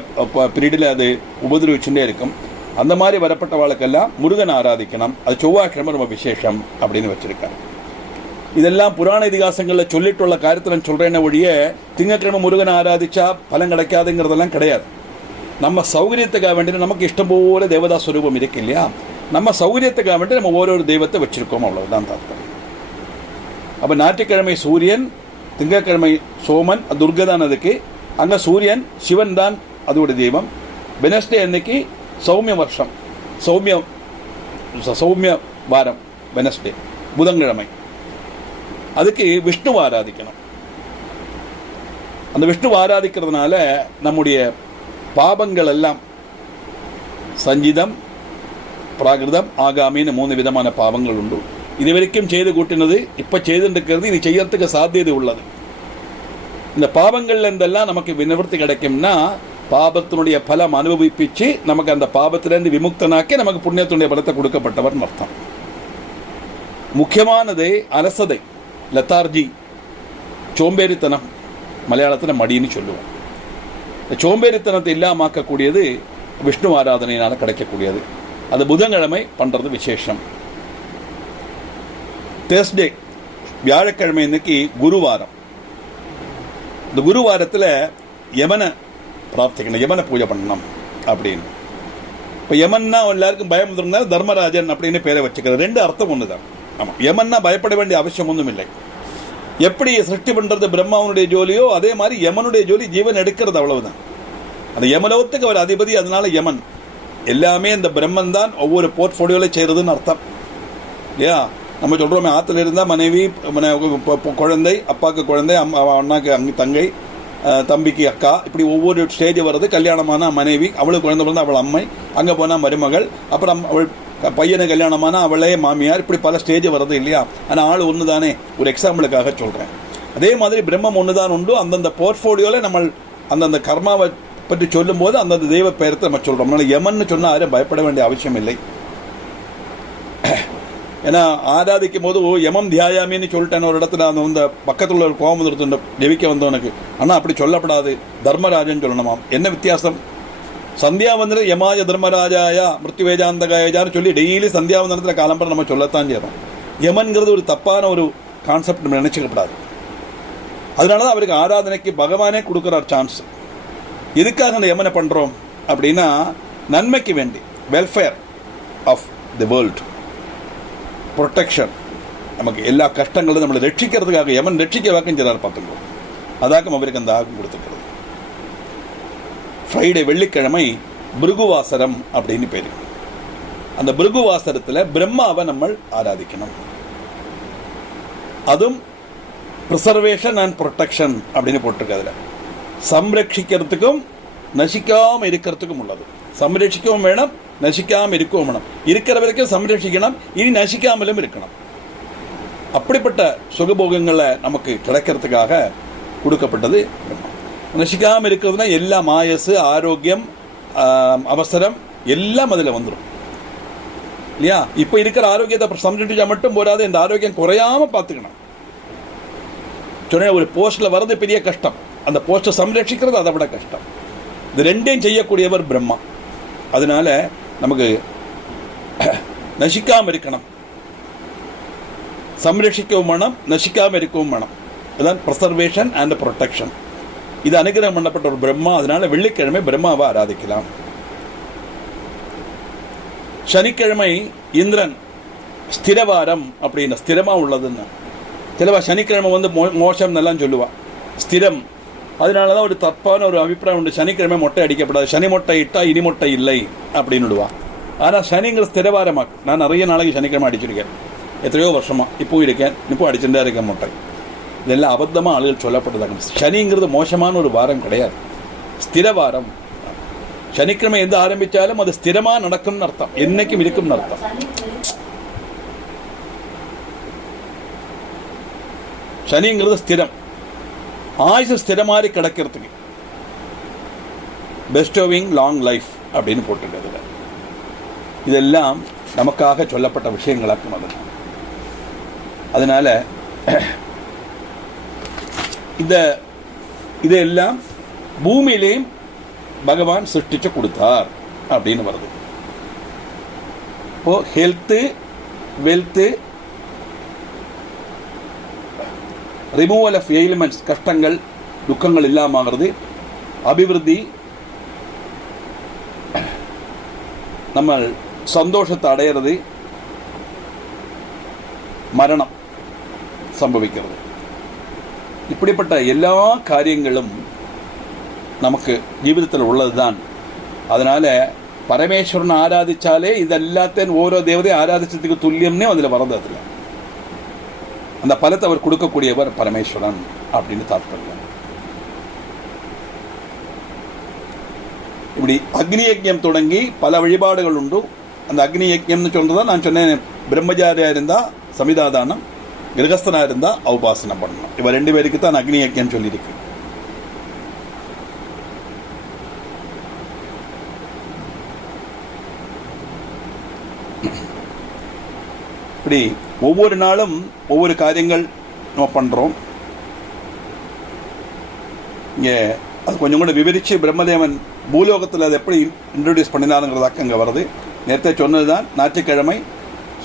பீரியடில் அது உபதிரவிச்சுட்டே இருக்கும். அந்த மாதிரி வரப்பட்டவாளுக்கெல்லாம் முருகன் ஆராதிக்கணும். அது செவ்வாய்க்கிழமை ரொம்ப விசேஷம் அப்படின்னு வச்சுருக்காரு. இதெல்லாம் புராண இதிகாசங்களில் சொல்லிட்டுள்ள காரியத்தை நான் சொல்கிறேன்ன ஒழிய திங்கட்கிழமை முருகனை ஆராதிச்சா பலன் கிடைக்காதுங்கிறதெல்லாம் கிடையாது. நம்ம சௌகரியத்துக்காக வேண்டிய நமக்கு இஷ்டம் போல தேவதா ஸ்வரூபம் இருக்கு இல்லையா, நம்ம சௌகரியத்துக்காக வேண்டி நம்ம ஒரு தெய்வத்தை வச்சுருக்கோம், அவ்வளோதான் தாத்பரியம். அப்போ ஞாயிற்றுக்கிழமை சூரியன், திங்கட்கிழமை சோமன், துர்கை தான் அதுக்கு. அங்கே சூரியன் சிவன் தான் அதோடைய தெய்வம். வெனஸ்டே அன்னைக்கு சௌமிய வருஷம், சௌமிய வாரம் வெனஸ்டே, புதன்கிழமை. அதுக்கு விஷ்ணு ஆராதிக்கணும். அந்த விஷ்ணு ஆராதிக்கிறதுனால நம்முடைய பாபங்கள் எல்லாம் சஞ்சிதம், பிராகிருதம், ஆகாமின்னு 3 விதமான பாவங்கள் உண்டு. இது வரைக்கும் செய்து கூட்டினது இப்போ செய்துருக்கிறது, இது செய்யறதுக்கு சாத்தியது உள்ளது. இந்த பாவங்கள்ல இருந்தெல்லாம் நமக்கு நிவர்த்தி கிடைக்கும்னா பாபத்தினுடைய பலம் அனுபவிப்பிச்சு நமக்கு அந்த பாபத்திலிருந்து விமுக்தனாக்கி நமக்கு புண்ணியத்தினுடைய பலத்தை கொடுக்கப்பட்டவர் அர்த்தம். முக்கியமானது அலசதை, லத்தார்ஜி, சோம்பேறித்தனம், மலையாளத்தில் மடின்னு சொல்லுவோம். இந்த சோம்பேறித்தனத்தை இல்லாமக்கக்கூடியது விஷ்ணு ஆராதனையினால் கிடைக்கக்கூடியது. அது புதன்கிழமை பண்ணுறது விசேஷம். தேர்ஸ்டே, வியாழக்கிழமை இன்னைக்கு குருவாரம். இந்த குருவாரத்தில் யமனை பிரார்த்திக்கணும், யமனை பூஜை பண்ணணும் அப்படின்னு. இப்போ யமன்னா எல்லாருக்கும் பயம் இருந்தால் தர்மராஜன் அப்படின்னு பேரை வச்சுக்கிறது. 2 அர்த்தம் ஒன்று தான். ஆமாம், யமன்னா பயப்பட வேண்டிய அவசியம் ஒன்றும் இல்லை. எப்படி சிருஷ்டி பண்ணுறது பிரம்மாவனுடைய ஜோலியோ அதே மாதிரி யமனுடைய ஜோலி ஜீவன் எடுக்கிறது, அவ்வளவுதான். அந்த யமலோகத்துக்கு அவர் அதிபதி, அதனால யமன். எல்லாமே இந்த பிரம்மன் தான் ஒவ்வொரு போர்ட்ஃபோலியோவில் செய்கிறதுன்னு அர்த்தம் இல்லையா. நம்ம சொல்கிறோமே, ஆற்றுல இருந்தால் மனைவி, குழந்தை, அப்பாவுக்கு குழந்தை, அண்ணாக்கு தங்கை, தம்பிக்கு அக்கா, இப்படி ஒவ்வொரு ஸ்டேஜ் வர்றது. கல்யாணமான மனைவி, அவளுக்கு குழந்தை பிறந்தால் அவள் அம்மை, அங்கே போனால் மருமகள், அப்புறம் அவள் பையனை கல்யாணமான அவளே மாமியார், இப்படி பல ஸ்டேஜ் வர்றது இல்லையா. ஆனால் ஆள் ஒன்று தானே, ஒரு எக்ஸாம்பிளுக்காக சொல்கிறேன். அதே மாதிரி பிரம்மம் ஒன்று தான் உண்டு. அந்தந்த போர்ட்ஃபோலியோவில் நம்ம அந்தந்த கர்மாவை பற்றி சொல்லும்போது அந்தந்த தெய்வ பெயரத்தை நம்ம சொல்கிறோம். அதனால் யமன்னு சொன்னால் யாரும் பயப்பட வேண்டிய அவசியம் இல்லை. ஏன்னா ஆராதிக்கும் போது யமம் தியாயாமின்னு சொல்லிட்டேன் ஒரு இடத்துல. அந்த பக்கத்தில் உள்ள ஒரு கோமதுரத்து ஜெபிக்க வந்தவனுக்கு, ஆனால் அப்படி சொல்லப்படாது, தர்மராஜன் சொல்லணுமாம். என்ன வித்தியாசம்? சந்தியாவந்தனம் யமாய தர்மராஜாயா மிருத்யுவேஜாந்தகாயான்னு சொல்லி டெய்லி சந்தியாவந்தனத்தில் காலம்பரை நம்ம சொல்லத்தான் செய்யறோம். யமன்கிறது ஒரு தப்பான ஒரு கான்செப்ட் நம்ம நினைச்சுக்கப்படாது. அதனால தான் அவருக்கு ஆராதனைக்கு பகவானே கொடுக்குறார் சான்ஸ். எதுக்காக அந்த யமனை பண்ணுறோம் அப்படின்னா நன்மைக்கு வேண்டி, welfare of the world, protection, நமக்கு எல்லா கஷ்டங்களும் நம்மளை ரட்சிக்கிறதுக்காக யமன் ரட்சிக்க வாக்கம் செய்கிறார் பார்த்துக்கோ. அதாக்கும் அவருக்கு அந்த ஆகும் கொடுத்துக்கிறது. ஃப்ரைடே, வெள்ளிக்கிழமை பிருகுவாசரம் அப்படின்னு பேர். அந்த பிருகுவாசரத்தில் பிரம்மாவை நம்ம ஆராதிக்கணும். அதுவும் ப்ரிசர்வேஷன் அண்ட் ப்ரொடெக்ஷன் அப்படின்னு போட்டிருக்கு. அதில் സംരക്ഷിக்கிறதுக்கும் நசிக்காமல் இருக்கிறதுக்கும் உள்ளது. സംരക്ഷിக்கவும் வேணும், நசிக்காமல் இருக்கவும் வேணும். இருக்கிற வரைக்கும் சம்ரட்சிக்கணும், இனி நசிக்காமலும் இருக்கணும். அப்படிப்பட்ட சுகபோகங்களை நமக்கு கிடைக்கிறதுக்காக கொடுக்கப்பட்டது பிரம்மம். நசிக்காமல் இருக்கிறதுனா எல்லாம் ஆயசு, ஆரோக்கியம், அவசரம் எல்லாம் அதில் வந்துடும் இல்லையா? இப்போ இருக்கிற ஆரோக்கியத்தை சம்ரட்சிச்சா மட்டும் போராது, இந்த ஆரோக்கியம் குறையாம பார்த்துக்கணும். சொன்ன ஒரு போஸ்டில் வர்றது பெரிய கஷ்டம், அந்த போஸ்ட்டை சம்ரட்சிக்கிறது அதை விட கஷ்டம். இது ரெண்டையும் செய்யக்கூடியவர் பிரம்மா. அதனால நமக்கு நசிக்காமல் இருக்கணும், சம்ரட்சிக்கவும் வேணும், நசிக்காமல் இருக்கவும் வேணும். இதுதான் ப்ரிசர்வேஷன் அண்ட் ப்ரொடெக்ஷன். இது அனுகிரகம் பண்ணப்பட்ட ஒரு பிரம்மா. அதனால வெள்ளிக்கிழமை பிரம்மாவை ஆராதிக்கலாம். சனிக்கிழமை இந்திரன் ஸ்திரவாரம் அப்படின்னு ஸ்திரமா உள்ளதுன்னு சிலவா சனிக்கிழமை வந்து மோசம் எல்லாம் சொல்லுவா, ஸ்திரம். அதனாலதான் ஒரு தப்பான ஒரு அபிப்பிராயம் உண்டு, சனிக்கிழமை மொட்டை அடிக்கப்படாது, சனி மொட்டை இட்டா இனி மொட்டை இல்லை அப்படின்னு விடுவா. ஆனால் சனிங்கிற ஸ்திரவாரமா. நான் நிறைய நாளைக்கு சனிக்கிழமை அடிச்சிருக்கேன், எத்தனையோ வருஷமா. இப்போ இருக்கேன், இப்போ அடிச்சுட்டே இருக்கேன் மொட்டை. இதெல்லாம் அபத்தமாக ஆளுகள் சொல்லப்பட்டதாங்க. சனிங்கிறது மோசமான ஒரு வாரம் கிடையாது, ஸ்திரவாரம். சனிக்கிழமை எந்த ஆரம்பித்தாலும் அது ஸ்திரமா நடக்கும்னு அர்த்தம், என்னைக்கும் இருக்கும்னு அர்த்தம். சனிங்கிறது ஸ்திரம், ஆயுசு ஸ்திரமாரி கிடக்கிறதுக்கு. பெஸ்டோவிங் லாங் லைஃப் அப்படின்னு போட்டிருக்கிறதுல இதெல்லாம் நமக்காக சொல்லப்பட்ட விஷயங்களாக்கும். அதனால இதெல்லாம் பூமியிலேயும் பகவான் சிருஷ்டிச்சு கொடுத்தார் அப்படின்னு வருது. இப்போ health, wealth, removal of elements, கஷ்டங்கள் துக்கங்கள் இல்லாமகிறது, அபிவிருத்தி, நம்ம சந்தோஷத்தை அடையிறது, மரணம் சம்பவிக்கிறது. இப்படிப்பட்ட எல்லா காரியங்களும் நமக்கு ஜீவிதத்தில் உள்ளதுதான். அதனால பரமேஸ்வரனை ஆராதிச்சாலே இதெல்லாத்தையும் ஓரோ தேவதையும் ஆராதிச்சதுக்கு துல்லியம்னே அதில் வரது. அதில் அந்த பலத்தை அவர் கொடுக்கக்கூடியவர் பரமேஸ்வரன் அப்படின்னு தாற்பயம். இப்படி அக்னி யஜ்ஞம் தொடங்கி பல வழிபாடுகள் உண்டு. அந்த அக்னி யஜ்ஞம்னு சொல்றதா நான் சொன்னேன், பிரம்மச்சாரியா இருந்தா சமிதாதானம், கிரகஸ்தனா இருந்தா ஔபாசனம் பண்ணணும். இவ ரெண்டு பேருக்கு தான் அக்னி யஜ்ஞம் சொல்லியிருக்கு. இப்படி ஒவ்வொரு நாளும் ஒவ்வொரு காரியங்கள் நம்ம பண்றோம். இங்கே அது கொஞ்சம் கூட விவரிச்சு பிரம்மதேவன் பூலோகத்தில் அதை எப்படி இன்ட்ரோடியூஸ் பண்ணினாருங்கிறதாக்க அங்கே வருது. நேரத்தை சொன்னதுதான், ஞாயிற்றுக்கிழமை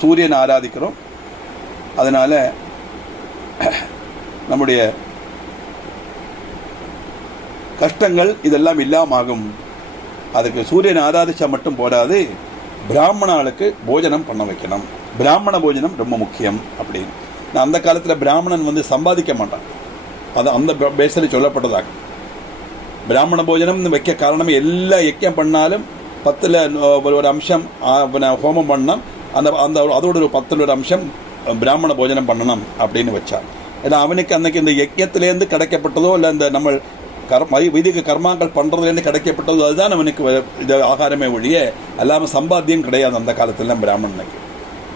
சூரியனை ஆராதிக்கிறோம். அதனால நம்முடைய கஷ்டங்கள் இதெல்லாம் இல்லாமகும். அதுக்கு சூரியனை ஆராதிச்சா மட்டும் போதாது, பிராமணாளுக்கு போஜனம் பண்ண வைக்கணும். பிராமண போஜனம் ரொம்ப முக்கியம் அப்படின்னு. நான் அந்த காலத்தில் பிராமணன் வந்து சம்பாதிக்க மாட்டான், அது அந்த பேஸில் சொல்லப்பட்டதாக. பிராமண போஜனம் வைக்க காரணமே எல்லா யஜ்ஞம் பண்ணாலும் 10ல் ஒரு அம்சம் ஹோமம் பண்ணணும், அந்த அதோட ஒரு 10ல் ஒரு அம்சம் பிராமண போஜனம் பண்ணணும் அப்படின்னு வச்சான். ஏன்னா அவனுக்கு அன்னைக்கு இந்த யஜ்ஞத்திலேருந்து கிடைக்கப்பட்டதோ இல்லை இந்த நம்ம வைதிக கர்மாக்கள் பண்ணுறதுலேருந்து கிடைக்கப்பட்டதோ அதுதான் அவனுக்கு இது ஆகாரமே ஒழிய எல்லாமே சம்பாத்தியம் கிடையாது அந்த காலத்துல பிராமணனுக்கு.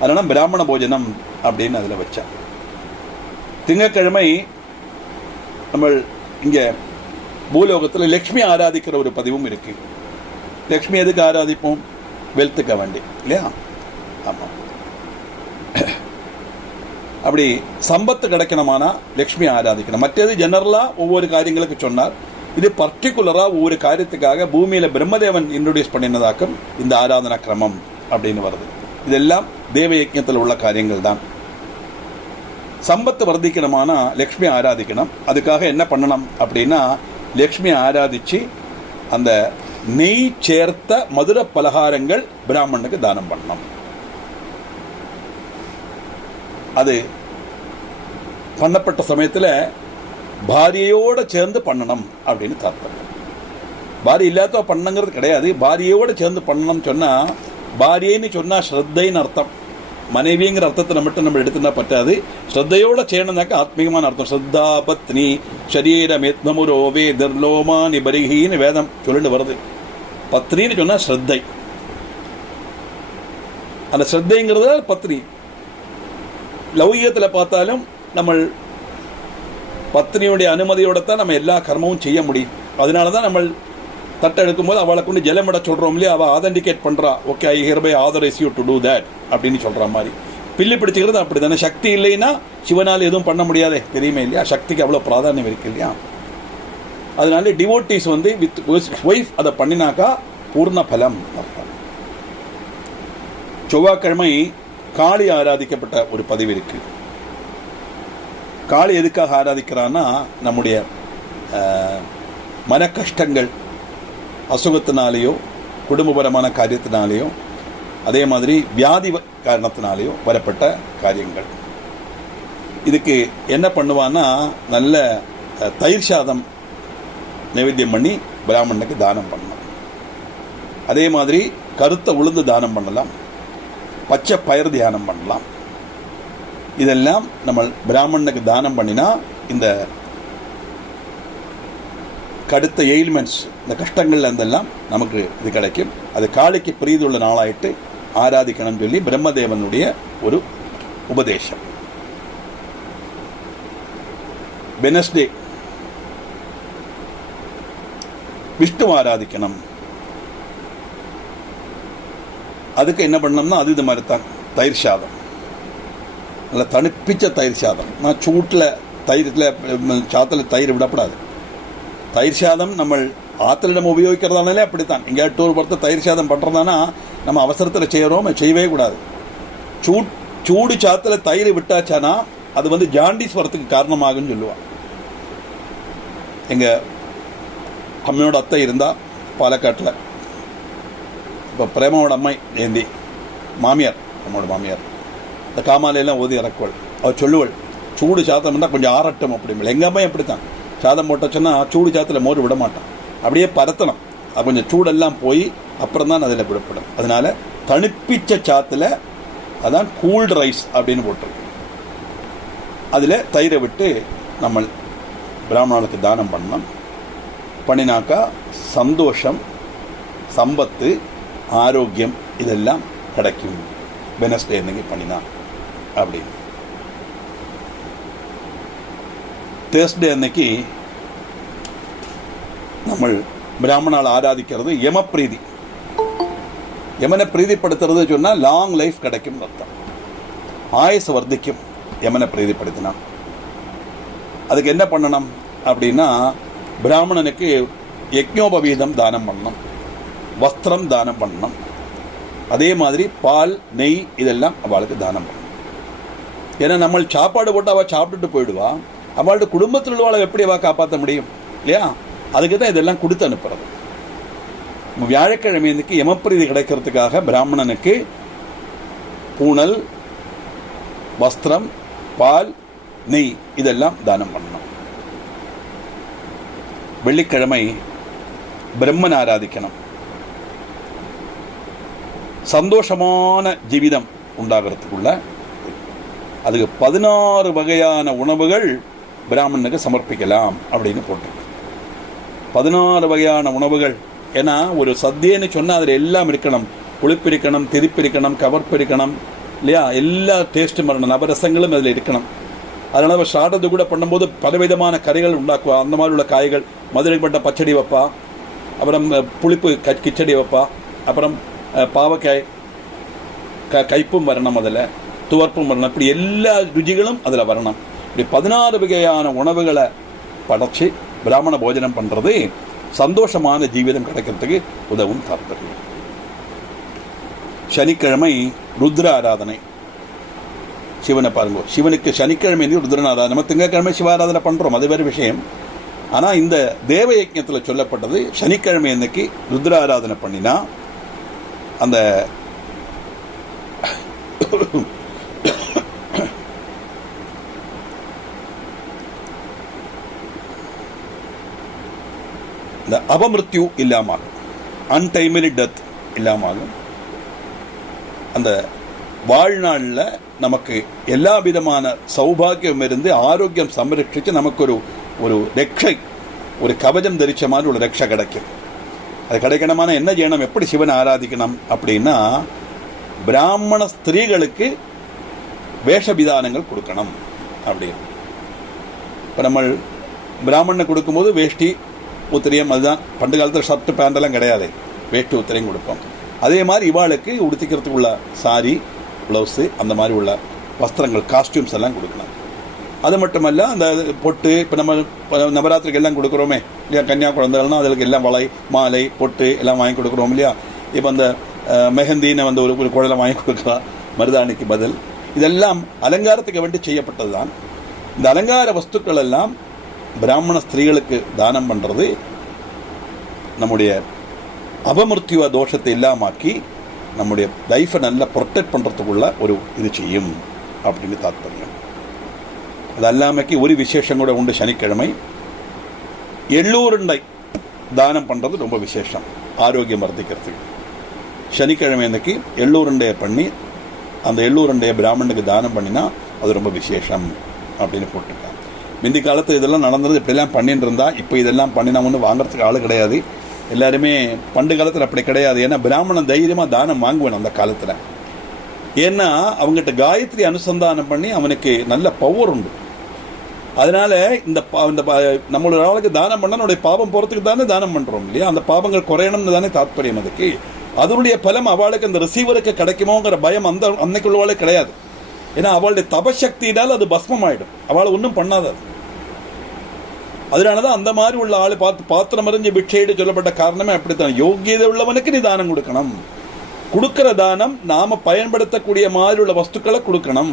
அதனால பிராமண போஜனம் அப்படின்னு அதில் வச்சான். திங்கட்கிழமை நம்ம இங்கே பூலோகத்தில் லக்ஷ்மி ஆராதிக்கிற ஒரு பதிவும் இருக்கு. லக்ஷ்மி எதுக்கு ஆராதிப்போம்? வெல்த்துக்க வேண்டி இல்லையா? ஆமாம். அப்படி சம்பத்து கிடைக்கணுமானா லக்ஷ்மி ஆராதிக்கணும். மற்றது ஜெனரலாக ஒவ்வொரு காரியங்களுக்கு சொன்னார். இது பர்டிகுலராக ஒவ்வொரு காரியத்துக்காக பூமியில் பிரம்மதேவன் இன்ட்ரோடியூஸ் பண்ணினதாக்கும் இந்த ஆராதனா கிரமம் அப்படின்னு வருது. இதெல்லாம் தேவ யஜ்ஞத்தில் உள்ள காரியங்கள் தான். சம்பத்து வர்த்திக்கணுமானா லக்ஷ்மி ஆராதிக்கணும். அதுக்காக என்ன பண்ணணும் அப்படின்னா, லக்ஷ்மி ஆராதிச்சு அந்த நெய் சேர்த்த மதுர பலகாரங்கள் பிராமணனுக்கு தானம் பண்ணணும். அது பண்ணப்பட்ட சமயத்தில் பாரியையோட சேர்ந்து பண்ணணும் அப்படின்னு தாற்பயம். பாரி இல்லாத பண்ணுங்கிறது கிடையாது, பாரியையோட சேர்ந்து பண்ணணும்னு சொன்னா, பாரியைன்னு சொன்னா ஸ்ரத்தைன்னு அர்த்தம். மனைவிங்கிற அர்த்தத்தை மட்டும் நம்ம எடுத்துனா பറ്റാது. ஸ்ரத்தையோட செய்யணும்னாக்கா ஆத்மீகமான அர்த்தம். ஸ்ரத்தா பத்னி சரீரமேத்மமுரோவே தர்லோமா நிபரிகின்னு வேதம் சொல்லிட்டு வருது. பத்னின்னு சொன்னா ஸ்ரத்தை. அந்த ஸ்ரத்தைங்கிறத பத்னி. லௌகிகத்தில் பார்த்தாலும் நம்ம பத்னியுடைய அனுமதியோட தான் நம்ம எல்லா கர்மமும் செய்ய முடியும். அதனால தான் நம்ம தட்டை எடுக்கும்போது அவளை கொண்டு ஜலமிட சொல்கிறோம் இல்லையா, அவள் ஆதென்டிகேட் பண்ணுறா. Okay, I hereby authorise you to do that அப்படின்னு சொல்கிற மாதிரி. பில்லி பிடிச்சிக்கிறது அப்படி தானே. சக்தி இல்லைன்னா சிவனால் எதுவும் பண்ண முடியாதே, தெரியுமே இல்லையா. சக்திக்கு அவ்வளோ பிராதானியம் இருக்கு இல்லையா. அதனால டிவோட்டிஸ் வித் ஒய்ஃப் அதை பண்ணினாக்கா பூர்ண பலம் அர்த்தம். செவ்வாய்க்கிழமை காளி ஆராதிக்கப்பட்ட ஒரு பதிவு இருக்கு. காளி எதுக்காக ஆராதிக்கிறான்னா, நம்முடைய மன கஷ்டங்கள், அசுகத்தினாலேயோ குடும்பபரமான காரியத்தினாலேயோ அதே மாதிரி வியாதி காரணத்தினாலேயோ வரப்பட்ட காரியங்கள். இதுக்கு என்ன பண்ணுவான்னா, நல்ல தயிர் சாதம் நைவேத்தியம் பண்ணி பிராமணனுக்கு தானம் பண்ணலாம். அதே மாதிரி கருத்த உளுந்து தானம் பண்ணலாம், பச்சை பயிர் தியானம் பண்ணலாம். இதெல்லாம் நம்ம பிராமணனுக்கு தானம் பண்ணினா இந்த கடுத்த எயில்மெண்ட்ஸ், இந்த கஷ்டங்கள் இருந்தெல்லாம் நமக்கு இது கிடைக்கும். அது காளிக்கு பிரீதியுள்ள நாளாயிட்டு ஆராதிக்கணும்னு சொல்லி பிரம்மதேவனுடைய ஒரு உபதேசம். வெனஸ்டே விஷ்ணு ஆராதிக்கணும். அதுக்கு என்ன பண்ணோம்னா, அது இது மாதிரி தான் தயிர் சாதம், நல்லா தணுப்பிச்ச தயிர் சாதம். நான் சூட்டில் தயிரில் சாத்தில் தயிர் விடப்படாது. தயிர் சாதம் நம்ம ஆற்றுல நம்ம உபயோகிக்கிறதானாலே அப்படித்தான். எங்கேயாவது டூர் பொறுத்த தயிர் சாதம் பண்ணுறதானா நம்ம அவசரத்தில் செய்கிறோம், செய்யவே கூடாது. சூடு சாத்தில் தயிர் விட்டாச்சானா அது ஜாண்டிஸ் வரத்துக்கு காரணமாகுன்னு சொல்லுவாள். எங்கள் அம்மையோட அத்தை இருந்தால் பாலக்காட்டில். இப்போ பிரேமாவோட அம்மை ஏந்தி மாமியார், நம்மளோட மாமியார் இந்த காமாலையெல்லாம் ஓதி இறக்குவள். அவள் சொல்லுவள், சூடு சாதம் இருந்தால் கொஞ்சம் ஆரட்டும் அப்படிம்பில். எங்கள் அம்மா அப்படித்தான். சாதம் போட்டச்சுன்னா சூடு சாத்தில் மோர் விட மாட்டான், அப்படியே பரத்தணும். அது கொஞ்சம் சூடெல்லாம் போய் அப்புறம் தான் அதில் விடப்படும். அதனால் தணுப்பிச்ச சாத்தில் அதான் கூல்டு ரைஸ் அப்படின்னு போட்டிருக்கு. அதில் தயிரை விட்டு நம்ம பிராமணனுக்கு தானம் பண்ணணும். பண்ணினாக்கா சந்தோஷம், சம்பத்து, ஆரோக்கியம் இதெல்லாம் கிடைக்கும். வெனஸ்டே அன்னைக்கு பண்ணினான் அப்படி. தேர்ஸ்டே அன்னைக்கு நம்ம பிராமணால் ஆராதிக்கிறது யமப்பிரீதி. யமனை பிரீதிப்படுத்துறது சொன்னால் லாங் லைஃப் கிடைக்கும் அர்த்தம். ஆயுசு வர்த்திக்கும் யமனை பிரீதிப்படுத்தினா. அதுக்கு என்ன பண்ணணும் அப்படின்னா, பிராமணனுக்கு யஜ்ஞோபவீதம் தானம் பண்ணணும், வஸ்திரம் தானம் பண்ணணும். அதே மாதிரி பால், நெய் இதெல்லாம் அவளுக்கு தானம் பண்ணணும். ஏன்னா நம்ம சாப்பாடு போட்டு அவள் சாப்பிட்டுட்டு போயிடுவா. அவளோட குடும்பத்தில் உள்ளவாளை எப்படி அவள் காப்பாற்ற முடியும் இல்லையா? அதுக்கு தான் இதெல்லாம் கொடுத்து அனுப்புறது. வியாழக்கிழமைக்கு யமப்பிரீதி கிடைக்கிறதுக்காக பிராமணனுக்கு பூணல், வஸ்திரம், பால், நெய் இதெல்லாம் தானம் பண்ணணும். வெள்ளிக்கிழமை பிரம்மன் ஆராதிக்கணும். சந்தோஷமான ஜீவிதம் உண்டாகிறதுக்குள்ள அதுக்கு 16 வகையான உணவுகள் பிராமணனுக்கு சமர்ப்பிக்கலாம் அப்படின்னு போட்டிருக்கு. 16 வகையான உணவுகள். ஏன்னா ஒரு சத்தியன்னு சொன்னால் அதில் எல்லாம் இருக்கணும். புளிப்பு இருக்கணும், திரிப்பு இருக்கணும், கவர்ப்பு இருக்கணும் இல்லையா? எல்லா டேஸ்ட்டும் வரணும், நவரசங்களும் அதில் இருக்கணும். அதனால் அவர் சாப்பிட்றது கூட பண்ணும்போது பலவிதமான கறிகள் உண்டாக்குவா. அந்த மாதிரி உள்ள காய்கள், மதுரைப்பட்ட பச்சடி வைப்பா, அப்புறம் புளிப்பு கிச்சடி வைப்பா, அப்புறம் பாவக்காய் கைப்பும் வரணும், அதில் துவர்ப்பும் வரணும். இப்படி எல்லா ருச்சிகளும் அதில் வரணும். இப்படி 16 வகையான உணவுகளை படைச்சி பிராமண போஜனம் பண்ணுறது சந்தோஷமான ஜீவிதம் கிடைக்கிறதுக்கு உதவும் தாற்பயம். சனிக்கிழமை ருத்ர ஆராதனை. சிவனை பாருங்க, சிவனுக்கு சனிக்கிழமை ருத்ரன் ஆராதனை. நம்ம திங்கக்கிழமை சிவாராதனை பண்ணுறோம், அது வேறு விஷயம். ஆனால் இந்த தேவ யஜ்ஞத்தில் சொல்லப்பட்டது சனிக்கிழமை அன்னைக்கு ருத்ர ஆராதனை பண்ணினா அந்த இந்த அபமிருத்யு இல்லாமல், அன்டைம்லி டெத் இல்லாமல், அந்த வாழ்நாளில் நமக்கு எல்லா விதமான சௌபாகியம் இருந்து ஆரோக்கியம் சம்ரட்சித்து நமக்கு ஒரு ரட்சை, ஒரு கவசம் தரிச்ச மாதிரி ஒரு ரட்சை கிடைக்கும். அது கிடைக்கணுமான என்ன செய்யணும், எப்படி சிவனை ஆராதிக்கணும் அப்படின்னா, பிராமண ஸ்திரீகளுக்கு வேஷவிதானங்கள் கொடுக்கணும் அப்படின்னு. இப்போ நம்ம பிராமணனை கொடுக்கும்போது வேஷ்டி உத்திரியம், அதுதான் பண்டு காலத்தில் ஷர்ட்டு பேண்டெல்லாம் கிடையாது, வேஷ்டி உத்திரியம் கொடுப்போம். அதே மாதிரி இவாளுக்கு உடுத்திக்கிறதுக்கு உள்ள சாரி, ப்ளவுஸு, அந்த மாதிரி உள்ள வஸ்திரங்கள், காஸ்டியூம்ஸ் எல்லாம் கொடுக்கணும். அது மட்டுமல்ல, அந்த பொட்டு, இப்போ நம்ம நவராத்திரிக்கு எல்லாம் கொடுக்குறோமே இல்லையா, கன்னியா குழந்தைகள்னா அதுக்கு எல்லாம் வளை, மாலை, பொட்டு எல்லாம் வாங்கி கொடுக்குறோம் இல்லையா. இப்போ அந்த மெஹந்தின்னு வந்து ஒரு குழலை வாங்கி கொடுக்குறா மருதாணிக்கு பதில். இதெல்லாம் அலங்காரத்துக்கு வேண்டி செய்யப்பட்டது தான். இந்த அலங்கார வஸ்துக்கள் எல்லாம் பிராமண ஸ்திரீகளுக்கு தானம் பண்ணுறது நம்முடைய அபமிருத்யுவ தோஷத்தை இல்லாமாக்கி நம்முடைய லைஃப்பை நல்லா ப்ரொடெக்ட் பண்ணுறதுக்குள்ள ஒரு இது செய்யும் அப்படின்னு தாத்பரியம். அது அல்லாமக்கு ஒரு விசேஷம் கூட உண்டு. சனிக்கிழமை எள்ளூருண்டை தானம் பண்ணுறது ரொம்ப விசேஷம், ஆரோக்கியம் வர்த்திக்கிறதுக்கு. சனிக்கிழமை அன்னைக்கு எள்ளூருண்டையை பண்ணி அந்த எள்ளூருண்டையை பிராமணனுக்கு தானம் பண்ணினா அது ரொம்ப விசேஷம் அப்படின்னு போட்டிருக்காங்க. முந்தி காலத்தில் இதெல்லாம் நடந்தது, இப்படிலாம் பண்ணிட்டு இருந்தா. இப்போ இதெல்லாம் பண்ணினா ஒன்று வாங்குறதுக்கு ஆள் கிடையாது. எல்லாருமே பண்டு காலத்தில் அப்படி கிடையாது. ஏன்னா பிராமணன் தைரியமாக தானம் வாங்குவேன் அந்த காலத்தில். ஏன்னா அவங்ககிட்ட காயத்ரி அனுசந்தானம் பண்ணி அவனுக்கு நல்ல பவர் உண்டு. அதனால இந்த நம்மளோட ஆளுக்கு தானம் பண்ண நம்முடைய பாவம் போகிறதுக்கு தானே தானம் பண்ணுறோம் இல்லையா. அந்த பாவங்கள் குறையணும்னு தானே தாத்பரியம். அதுக்கு அதனுடைய பலம் அவளுக்கு அந்த ரிசீவருக்கு கிடைக்குமோங்கிற பயம் அன்னைக்குள்ளவாளே கிடையாது. ஏன்னா அவளுடைய தபசக்தியினால் அது பஸ்மம் ஆயிடும், அவளை ஒன்றும் பண்ணாது. அதனாலதான் அந்த மாதிரி உள்ள ஆளு பாத்திரம் அறிஞ்சு பிட்சைடு சொல்லப்பட்ட காரணமே அப்படித்தான். யோகியதை உள்ளவனுக்கு நீ தானம் கொடுக்கணும். கொடுக்கிற தானம் நாம பயன்படுத்தக்கூடிய மாதிரி உள்ள வஸ்துக்களை கொடுக்கணும்.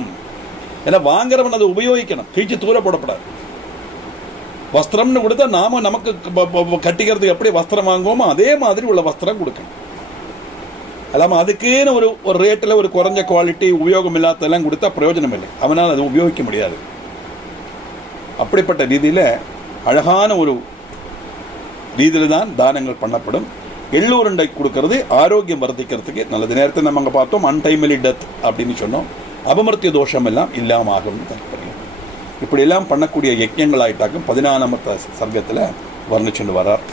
ஏன்னா வாங்குறவன் அதை உபயோகிக்கணும், கீழ்ச்சி தூர போடப்படாது. வஸ்திரம்னு கொடுத்தா நாம நமக்கு கட்டிக்கிறதுக்கு எப்படி வஸ்திரம் வாங்குவோமோ அதே மாதிரி உள்ள வஸ்திரம் கொடுக்கணும். அல்லாமல் அதுக்குன்னு ஒரு ரேட்டில் ஒரு குறைஞ்ச குவாலிட்டி உபயோகம் இல்லாததெல்லாம் கொடுத்தா பிரயோஜனம் இல்லை, அவனால் அதை உபயோகிக்க முடியாது. அப்படிப்பட்ட ரீதியில் அழகான ஒரு ரீதியில் தான் தானங்கள் பண்ணப்படும். எள்ளூருண்டை கொடுக்கறது ஆரோக்கியம் வர்த்திக்கிறதுக்கு நல்லது. நேரத்தை நம்ம அங்கே பார்த்தோம், அன்டைம்லி டெத் அப்படின்னு சொன்னோம். அபமர்த்திய தோஷம் எல்லாம் இல்லாமல் ஆகும்னு தாற்பயம். இப்படி எல்லாம் பண்ணக்கூடிய யஜ்ஞங்கள் ஆயிட்டாக்கும் 14ஆம் சர்க்கத்தில் வர்ணிச்சுட்டு வரார்.